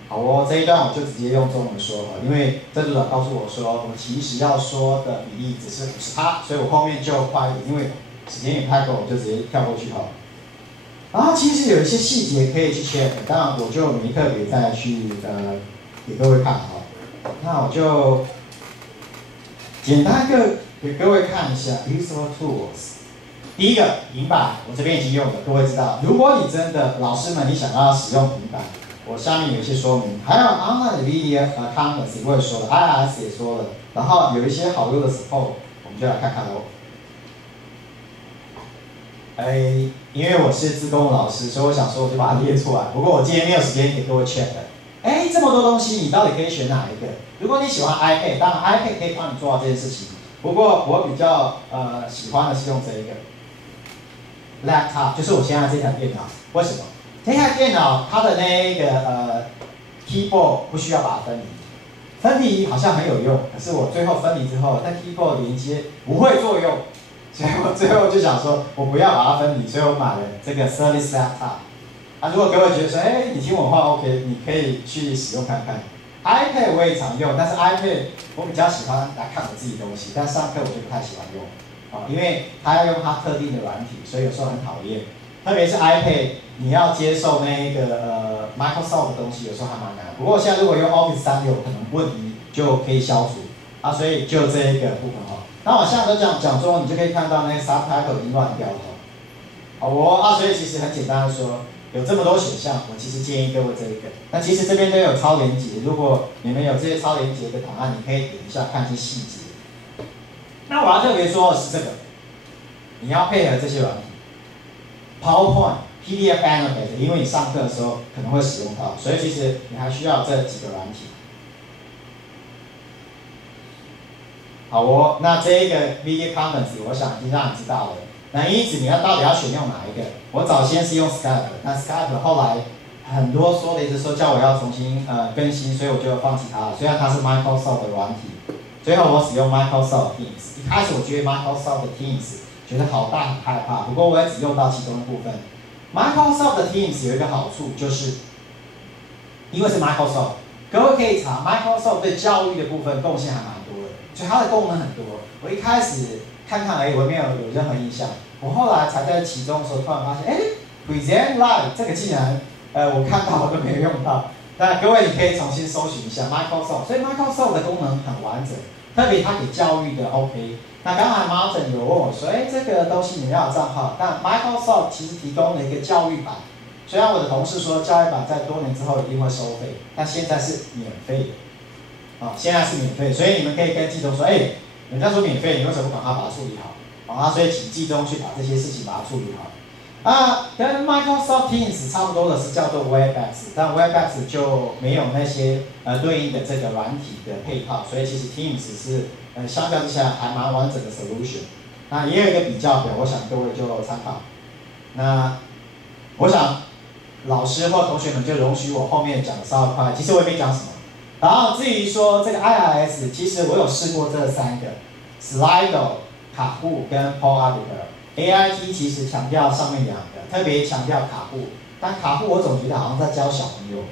好这一段我就直接用中文说了，因为这组长告诉我说，我其实要说的比例只是50%，所以我后面就快一点，因为时间也太够，我就直接跳过去好了。然后其实有一些细节可以去 check， 当然我就没特别再去给各位看好。那我就简单给各位看一下 useful tools。第一个平板，我这边已经用了，各位知道，如果你真的老师们你想要使用平板，我下面有一些说明，还有 online video conference 我也说了 ，IRS 也说了，然后有一些好用的 support， 我们就来看看喽。因为我是自贡老师，所以我想说我就把它列出来。不过我今天没有时间给各位 check 这么多东西，你到底可以选哪一个？如果你喜欢 iPad， 当然 iPad 可以帮你做到这件事情。不过我比较喜欢的是用这一个 laptop， 就是我现在这台电脑。为什么？这台电脑它的那个keyboard 不需要把它分离，分离好像很有用，可是我最后分离之后，那 keyboard 连接不会作用，所以我最后就想说，我不要把它分离，所以我买了这个 service laptop。如果各位觉得说，你听我话 OK， 你可以去使用看看。iPad 我也常用，但是 iPad 我比较喜欢来看我自己东西，但上课我就不太喜欢用，因为它要用它特定的软体，所以有时候很讨厌。特别是 iPad， 你要接受那个Microsoft 的东西，有时候还蛮难。不过现在如果用 Office 365，可能问题就可以消除所以就这一个部分那我现在都讲中文，你就可以看到那些 subtitle 已经乱掉了所以其实很简单的说。有这么多选项，我其实建议各位这一个。那其实这边都有超连结，如果你们有这些超连结的档案，你可以点一下看一些细节。那我要特别说的是这个，你要配合这些软体 ，PowerPoint、PDF Annotator， 因为你上课的时候可能会使用到，所以其实你还需要这几个软体。好那这一个 Video Conference 我想已经让你知道了。那因此你到底要选用哪一个？我早先是用 Skype， 但 Skype 后来很多说的一直说叫我要重新更新，所以我就放弃它了。虽然它是 Microsoft 的软体，最后我使用 Microsoft Teams。一开始我觉得 Microsoft Teams 觉得好大很害怕，不过我也只用到其中的部分。Microsoft Teams 有一个好处就是，因为是 Microsoft， 各位可以查 Microsoft 对教育的部分贡献还蛮多的，所以它的功能很多。我一开始看而已，我没有任何印象。我后来才在其中的时候，突然发现，Present Live 这个竟然我看到我都没有用到。那各位你可以重新搜寻一下 Microsoft， 所以 Microsoft 的功能很完整，特别它给教育的 OK。那刚才 Martin 有问我说，这个东西你要有账号，但 Microsoft 其实提供了一个教育版。虽然我的同事说教育版在多年之后一定会收费，但现在是免费的。现在是免费，所以你们可以跟季中说，人家说免费，你为什么不赶快把它处理好？所以请季中去把这些事情把它处理好。跟 Microsoft Teams 差不多的是叫做 Webex， 但 Webex 就没有那些对应的这个软体的配套，所以其实 Teams 是相较之下还蛮完整的 solution。那也有一个比较表，我想各位就参考。那我想老师或同学们就容许我后面讲的稍微快，其实我也没讲什么。然后至于说这个 IRS， 其实我有试过这三个 Slido、卡布跟 PowerPoint。AIT 其实强调上面两个，特别强调卡布，但卡布我总觉得好像在教小朋友。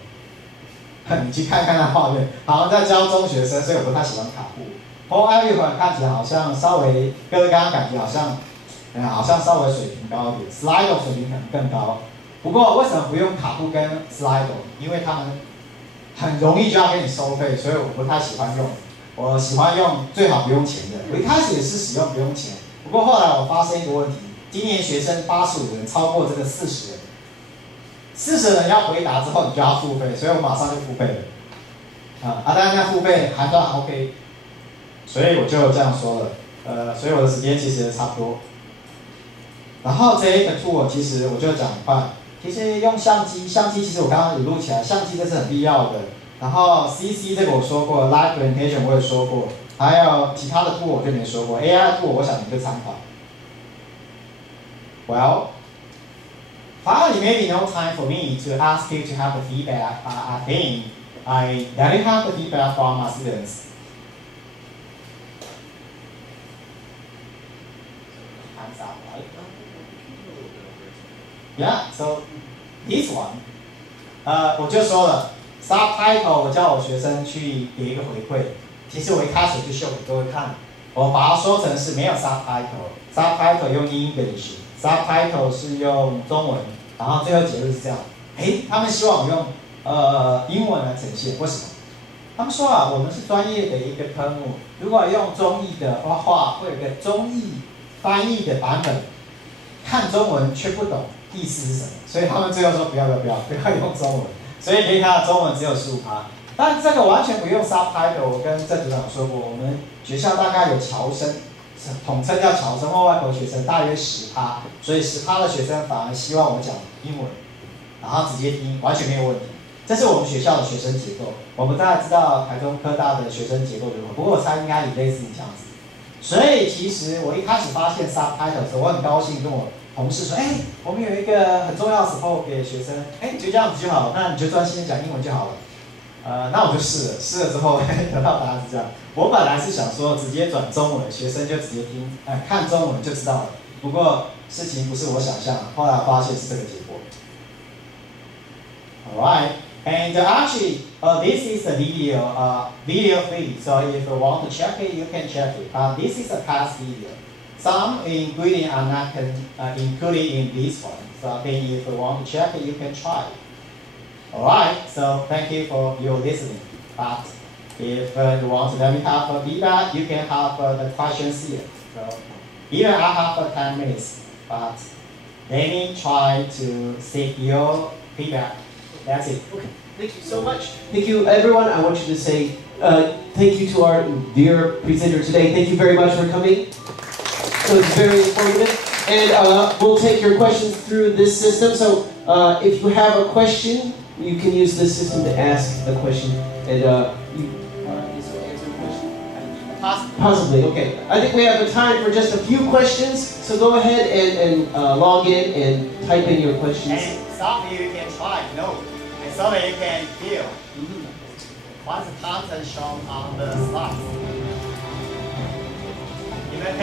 你去看看那画面，好像在教中学生，所以我不太喜欢卡布。PowerPoint 看起来好像稍微，各位刚刚感觉好像稍微水平高一点 ，Slido 水平可能更高。不过为什么不用卡布跟 Slido？ 因为他们很容易就要给你收费，所以我不太喜欢用。我喜欢用最好不用钱的。我一开始也是使用不用钱。不过后来我发现一个问题，今年学生85人超过这个40人，40人要回答之后你就要付费，所以我马上就付费了。但是那付费还算 OK， 所以我就这样说了。所以我的时间其实差不多。然后这一个 tool 其实我就讲一半，其实用相机其实我刚刚有录起来，相机这是很必要的。然后 CC 这个我说过 ，Live Presentation 我也说过。还有其他的 tool 我就没说过 ，AI tool 我想你就参考。Well, finally, maybe no time for me to ask you to have the feedback. I think I already have the feedback from my students. Hands up, right? Yeah. So this one, 我就说了 ，subtitle 我叫我学生去给一个回馈。其实我一开始就秀给各位看，我把它说成是没有 subtitle 用 English，subtitle 是用中文，然后最后结论是这样。他们希望我用英文来呈现，为什么？他们说我们是专业的一个科目，如果用中译的话，会有一个中译翻译的版本，看中文却不懂意思是什么，所以他们最后说不要用中文，所以可以看到中文只有15%。但这个完全不用 subtitle， 我跟郑组长说过，我们学校大概有侨生，统称叫侨生或外国学生，大约10%，所以10%的学生反而希望我讲英文，然后直接听，完全没有问题。这是我们学校的学生结构。我不太知道台中科大的学生结构如何，不过我猜应该也类似这样子。所以其实我一开始发现 subtitle 的时候，我很高兴跟我同事说，我们有一个很重要的 support 给学生，你就这样子就好了，那你就专心的讲英文就好了。那我就试了之后得到答案是这样。我本来是想说直接转中文，学生就直接听，看中文就知道了。不过事情不是我想象的，后来发现是这个结果。Alright, and actually, this is the video feed. So if you want to check it, you can check it. This is a past video. Some ingredients are not included in this one. So then if you want to check it, you can try it. Alright, so thank you for your listening. But if you want to let me have a feedback, you can have the questions here. So even I have 10 minutes, but let me try to seek your feedback. That's it. Okay, thank you so much. Thank you, everyone. I want you to say thank you to our dear presenter today. Thank you very much for coming. It was very informative. And we'll take your questions through this system. So if you have a question, you can use this system to ask the question. And you answer the question? Possibly, okay. I think we have the time for just a few questions. So go ahead and log in and type in your questions. And some of you can try, and some of you can feel. What's the content shown on the slide? 你们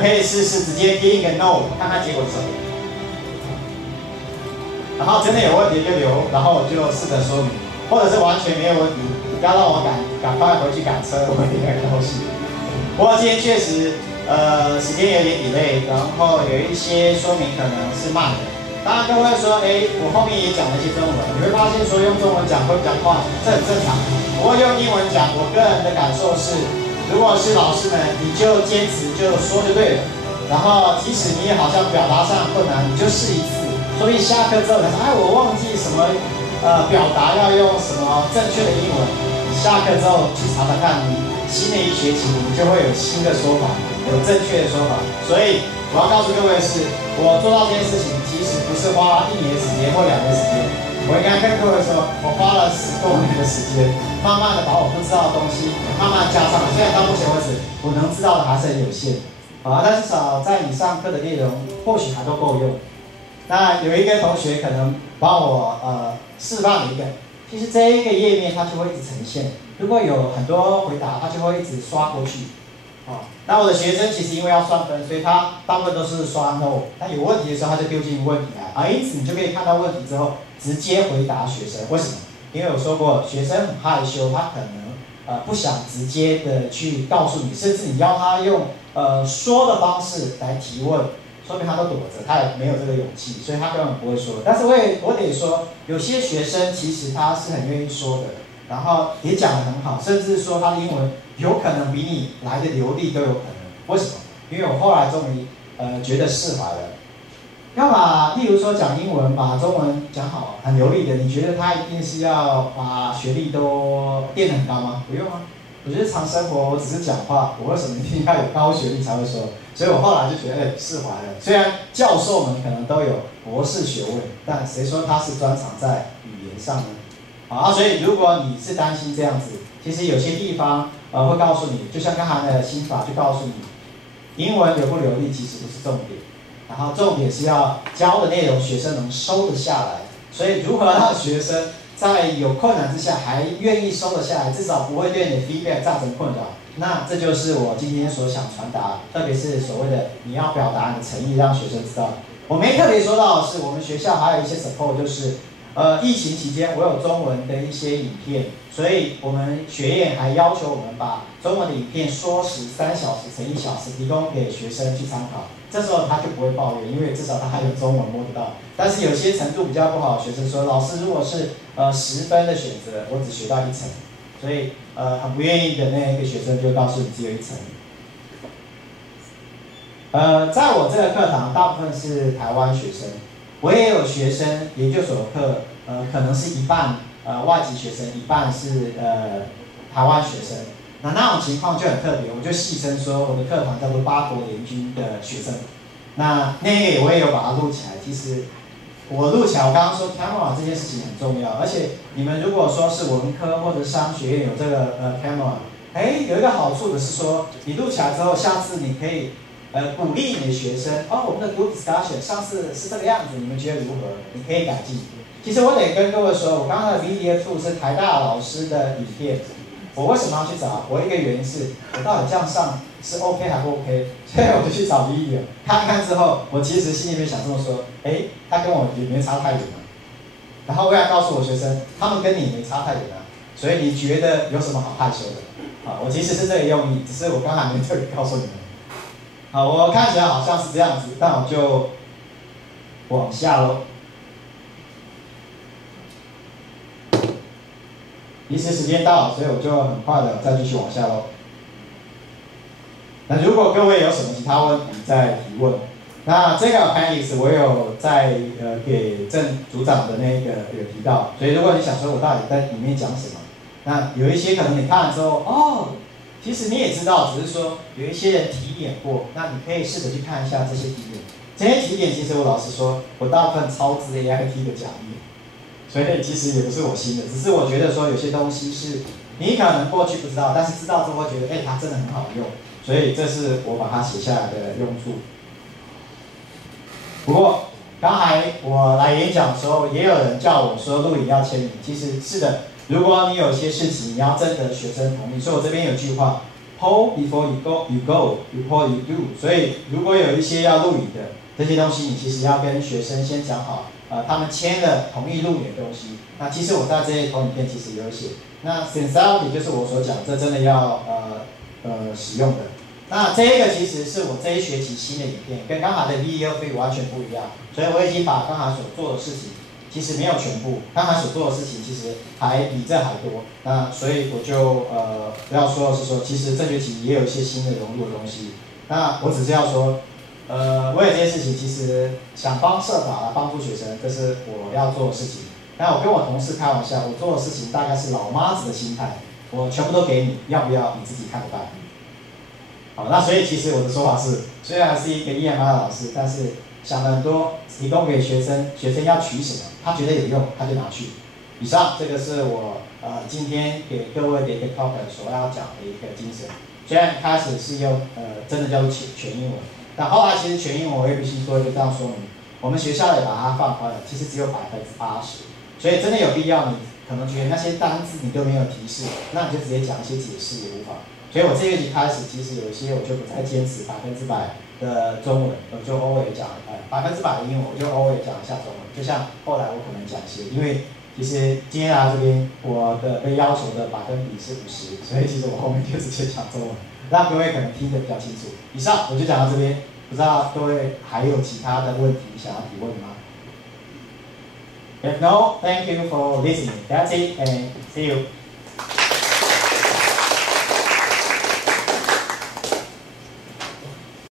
可以试试直接填一个 no， 看看结果是什么。然后真的有问题就留，然后我就试着说明，或者是完全没有问题，要让我赶快回去赶车，我也很高兴。不过今天确实时间有点 delay， 然后有一些说明可能是慢的。当然各位说，我后面也讲了一些中文，你会发现说用中文讲会比较快，这很正常。不过用英文讲，我个人的感受是，如果是老师们，你就坚持就说就对了。然后即使你也好像表达上困难，你就试一次。所以下课之后，他说：“我忘记什么表达要用什么正确的英文。”下课之后去查查看，你新的一学期你就会有新的说法，有正确的说法。所以我要告诉各位是，我做到这件事情，其实不是花1年时间或2年时间，我应该跟各位说，我花了10多年的时间，慢慢的把我不知道的东西慢慢加上来。虽然到目前为止，我能知道的还是很有限，但至少在你上课的内容或许还都够用。那有一个同学可能帮我示范了一个，其实这一个页面它就会一直呈现，如果有很多回答，它就会一直刷过去。那我的学生其实因为要算分，所以他大部分都是刷 no， 那有问题的时候他就丢进问题来，因此你就可以看到问题之后直接回答学生。为什么？因为我说过，学生很害羞，他可能不想直接的去告诉你，甚至你要他用说的方式来提问。说明他都躲着，他也没有这个勇气，所以他根本不会说。但是我得说，有些学生其实他是很愿意说的，然后也讲得很好，甚至说他的英文有可能比你来的流利都有可能。为什么？因为我后来终于觉得释怀了。要把例如说讲英文，把中文讲好，很流利的，你觉得他一定是要把学历都垫得很高吗？不用啊。我觉得常生活，我只是讲话，我为什么一定要有高学历才会说？所以我后来就觉得释怀了。虽然教授们可能都有博士学位，但谁说他是专长在语言上呢？所以如果你是担心这样子，其实有些地方会告诉你，就像刚才的心法就告诉你，英文流不流利其实不是重点，然后重点是要教的内容学生能收得下来。所以如何让学生在有困难之下还愿意收得下来，至少不会对你的 feedback 造成困扰。那这就是我今天所想传达，特别是所谓的你要表达你的诚意，让学生知道。我没特别说到的是，我们学校还有一些 support， 就是疫情期间我有中文的一些影片，所以我们学院还要求我们把中文的影片缩时3小时乘1小时提供给学生去参考。这时候他就不会抱怨，因为至少他还有中文摸得到。但是有些程度比较不好的学生说，老师如果是10分的选择，我只学到1层，所以很不愿意的那一个学生就告诉你只有1层。在我这个课堂，大部分是台湾学生，我也有学生研究所的课，可能是一半外籍学生，一半是台湾学生。那种情况就很特别，我就戏称说我的课堂叫做8国联军的学生。那个我也有把它录起来，其实我录起来，我刚刚说 camera 这件事情很重要，而且你们如果说是文科或者商学院有这个camera， 有一个好处的是说，你录起来之后，下次你可以鼓励你的学生，我们的 group discussion 上次是这个样子，你们觉得如何？你可以改进。其实我得跟各位说，我刚刚的 video 2是台大老师的影片。我为什么要去找？我一个原因是，我到底这样上是 OK 还不 OK？ 所以我就去找 video 看看之后，我其实心里面想这么说，他跟我也没差太远啊。然后我要告诉我学生，他们跟你没差太远啊，所以你觉得有什么好害羞的？我其实是这个用意，只是我刚才没特别告诉你们。我看起来好像是这样子，但我就往下喽。其实时间到了，所以我就很快的再继续往下喽。那如果各位有什么其他问题再提问。那这个 appendix 我有在给郑组长的那个有提到，所以如果你想说我到底在里面讲什么，那有一些可能你看了之后，其实你也知道，只是说有一些人提点过，那你可以试着去看一下这些提点。这些提点其实我老实说，我大部分抄自 AIT 的讲义。所以其实也不是我新的，只是我觉得说有些东西是你可能过去不知道，但是知道之后会觉得，它真的很好用，所以这是我把它写下来的用处。不过刚才我来演讲的时候，也有人叫我说录影要签名，其实是的，如果你有些事情你要征得学生同意，所以我这边有句话 ，Poll before you go, before you do。所以如果有一些要录影的这些东西，你其实要跟学生先讲好。他们签了同意录影的东西，那其实我在这些投影片其实也有写。那 sincerity 就是我所讲，这真的要使用的。那这一个其实是我这一学期新的影片，跟刚才的 VEO3 完全不一样，所以我已经把刚才所做的事情，其实没有全部，刚才所做的事情其实还比这还多。那所以我就要说的是说，其实这学期也有一些新的融入的东西。那我只是要说。为了这些事情，其实想方设法来帮助学生，这是我要做的事情。那我跟我同事开玩笑，我做的事情大概是老妈子的心态，我全部都给你，要不要你自己看着办。好，那所以其实我的说法是，虽然是一个 EMI 老师，但是想了很多，提供给学生，学生要取什么，他觉得有用，他就拿去。以上这个是我今天给各位的一个 talk 所要讲的一个精神。虽然开始是用真的叫做全英文。但后来其实全英文我也必须做一个这样说明，我们学校也把它放宽了，其实只有80%，所以真的有必要你可能觉得那些单字你都没有提示，那你就直接讲一些解释也无妨。所以我这学期开始，其实有一些我就不再坚持100%的中文，我就偶尔讲100%的英文，我就偶尔讲一下中文。就像后来我可能讲一些，因为其实今天来这边我的被要求的百分比是50%，所以其实我后面就直接讲中文。让各位可能听得比较清楚。以上我就讲到这边，不知道各位还有其他的问题想要提问吗 ？If no, thank you for listening. That's it, and see you.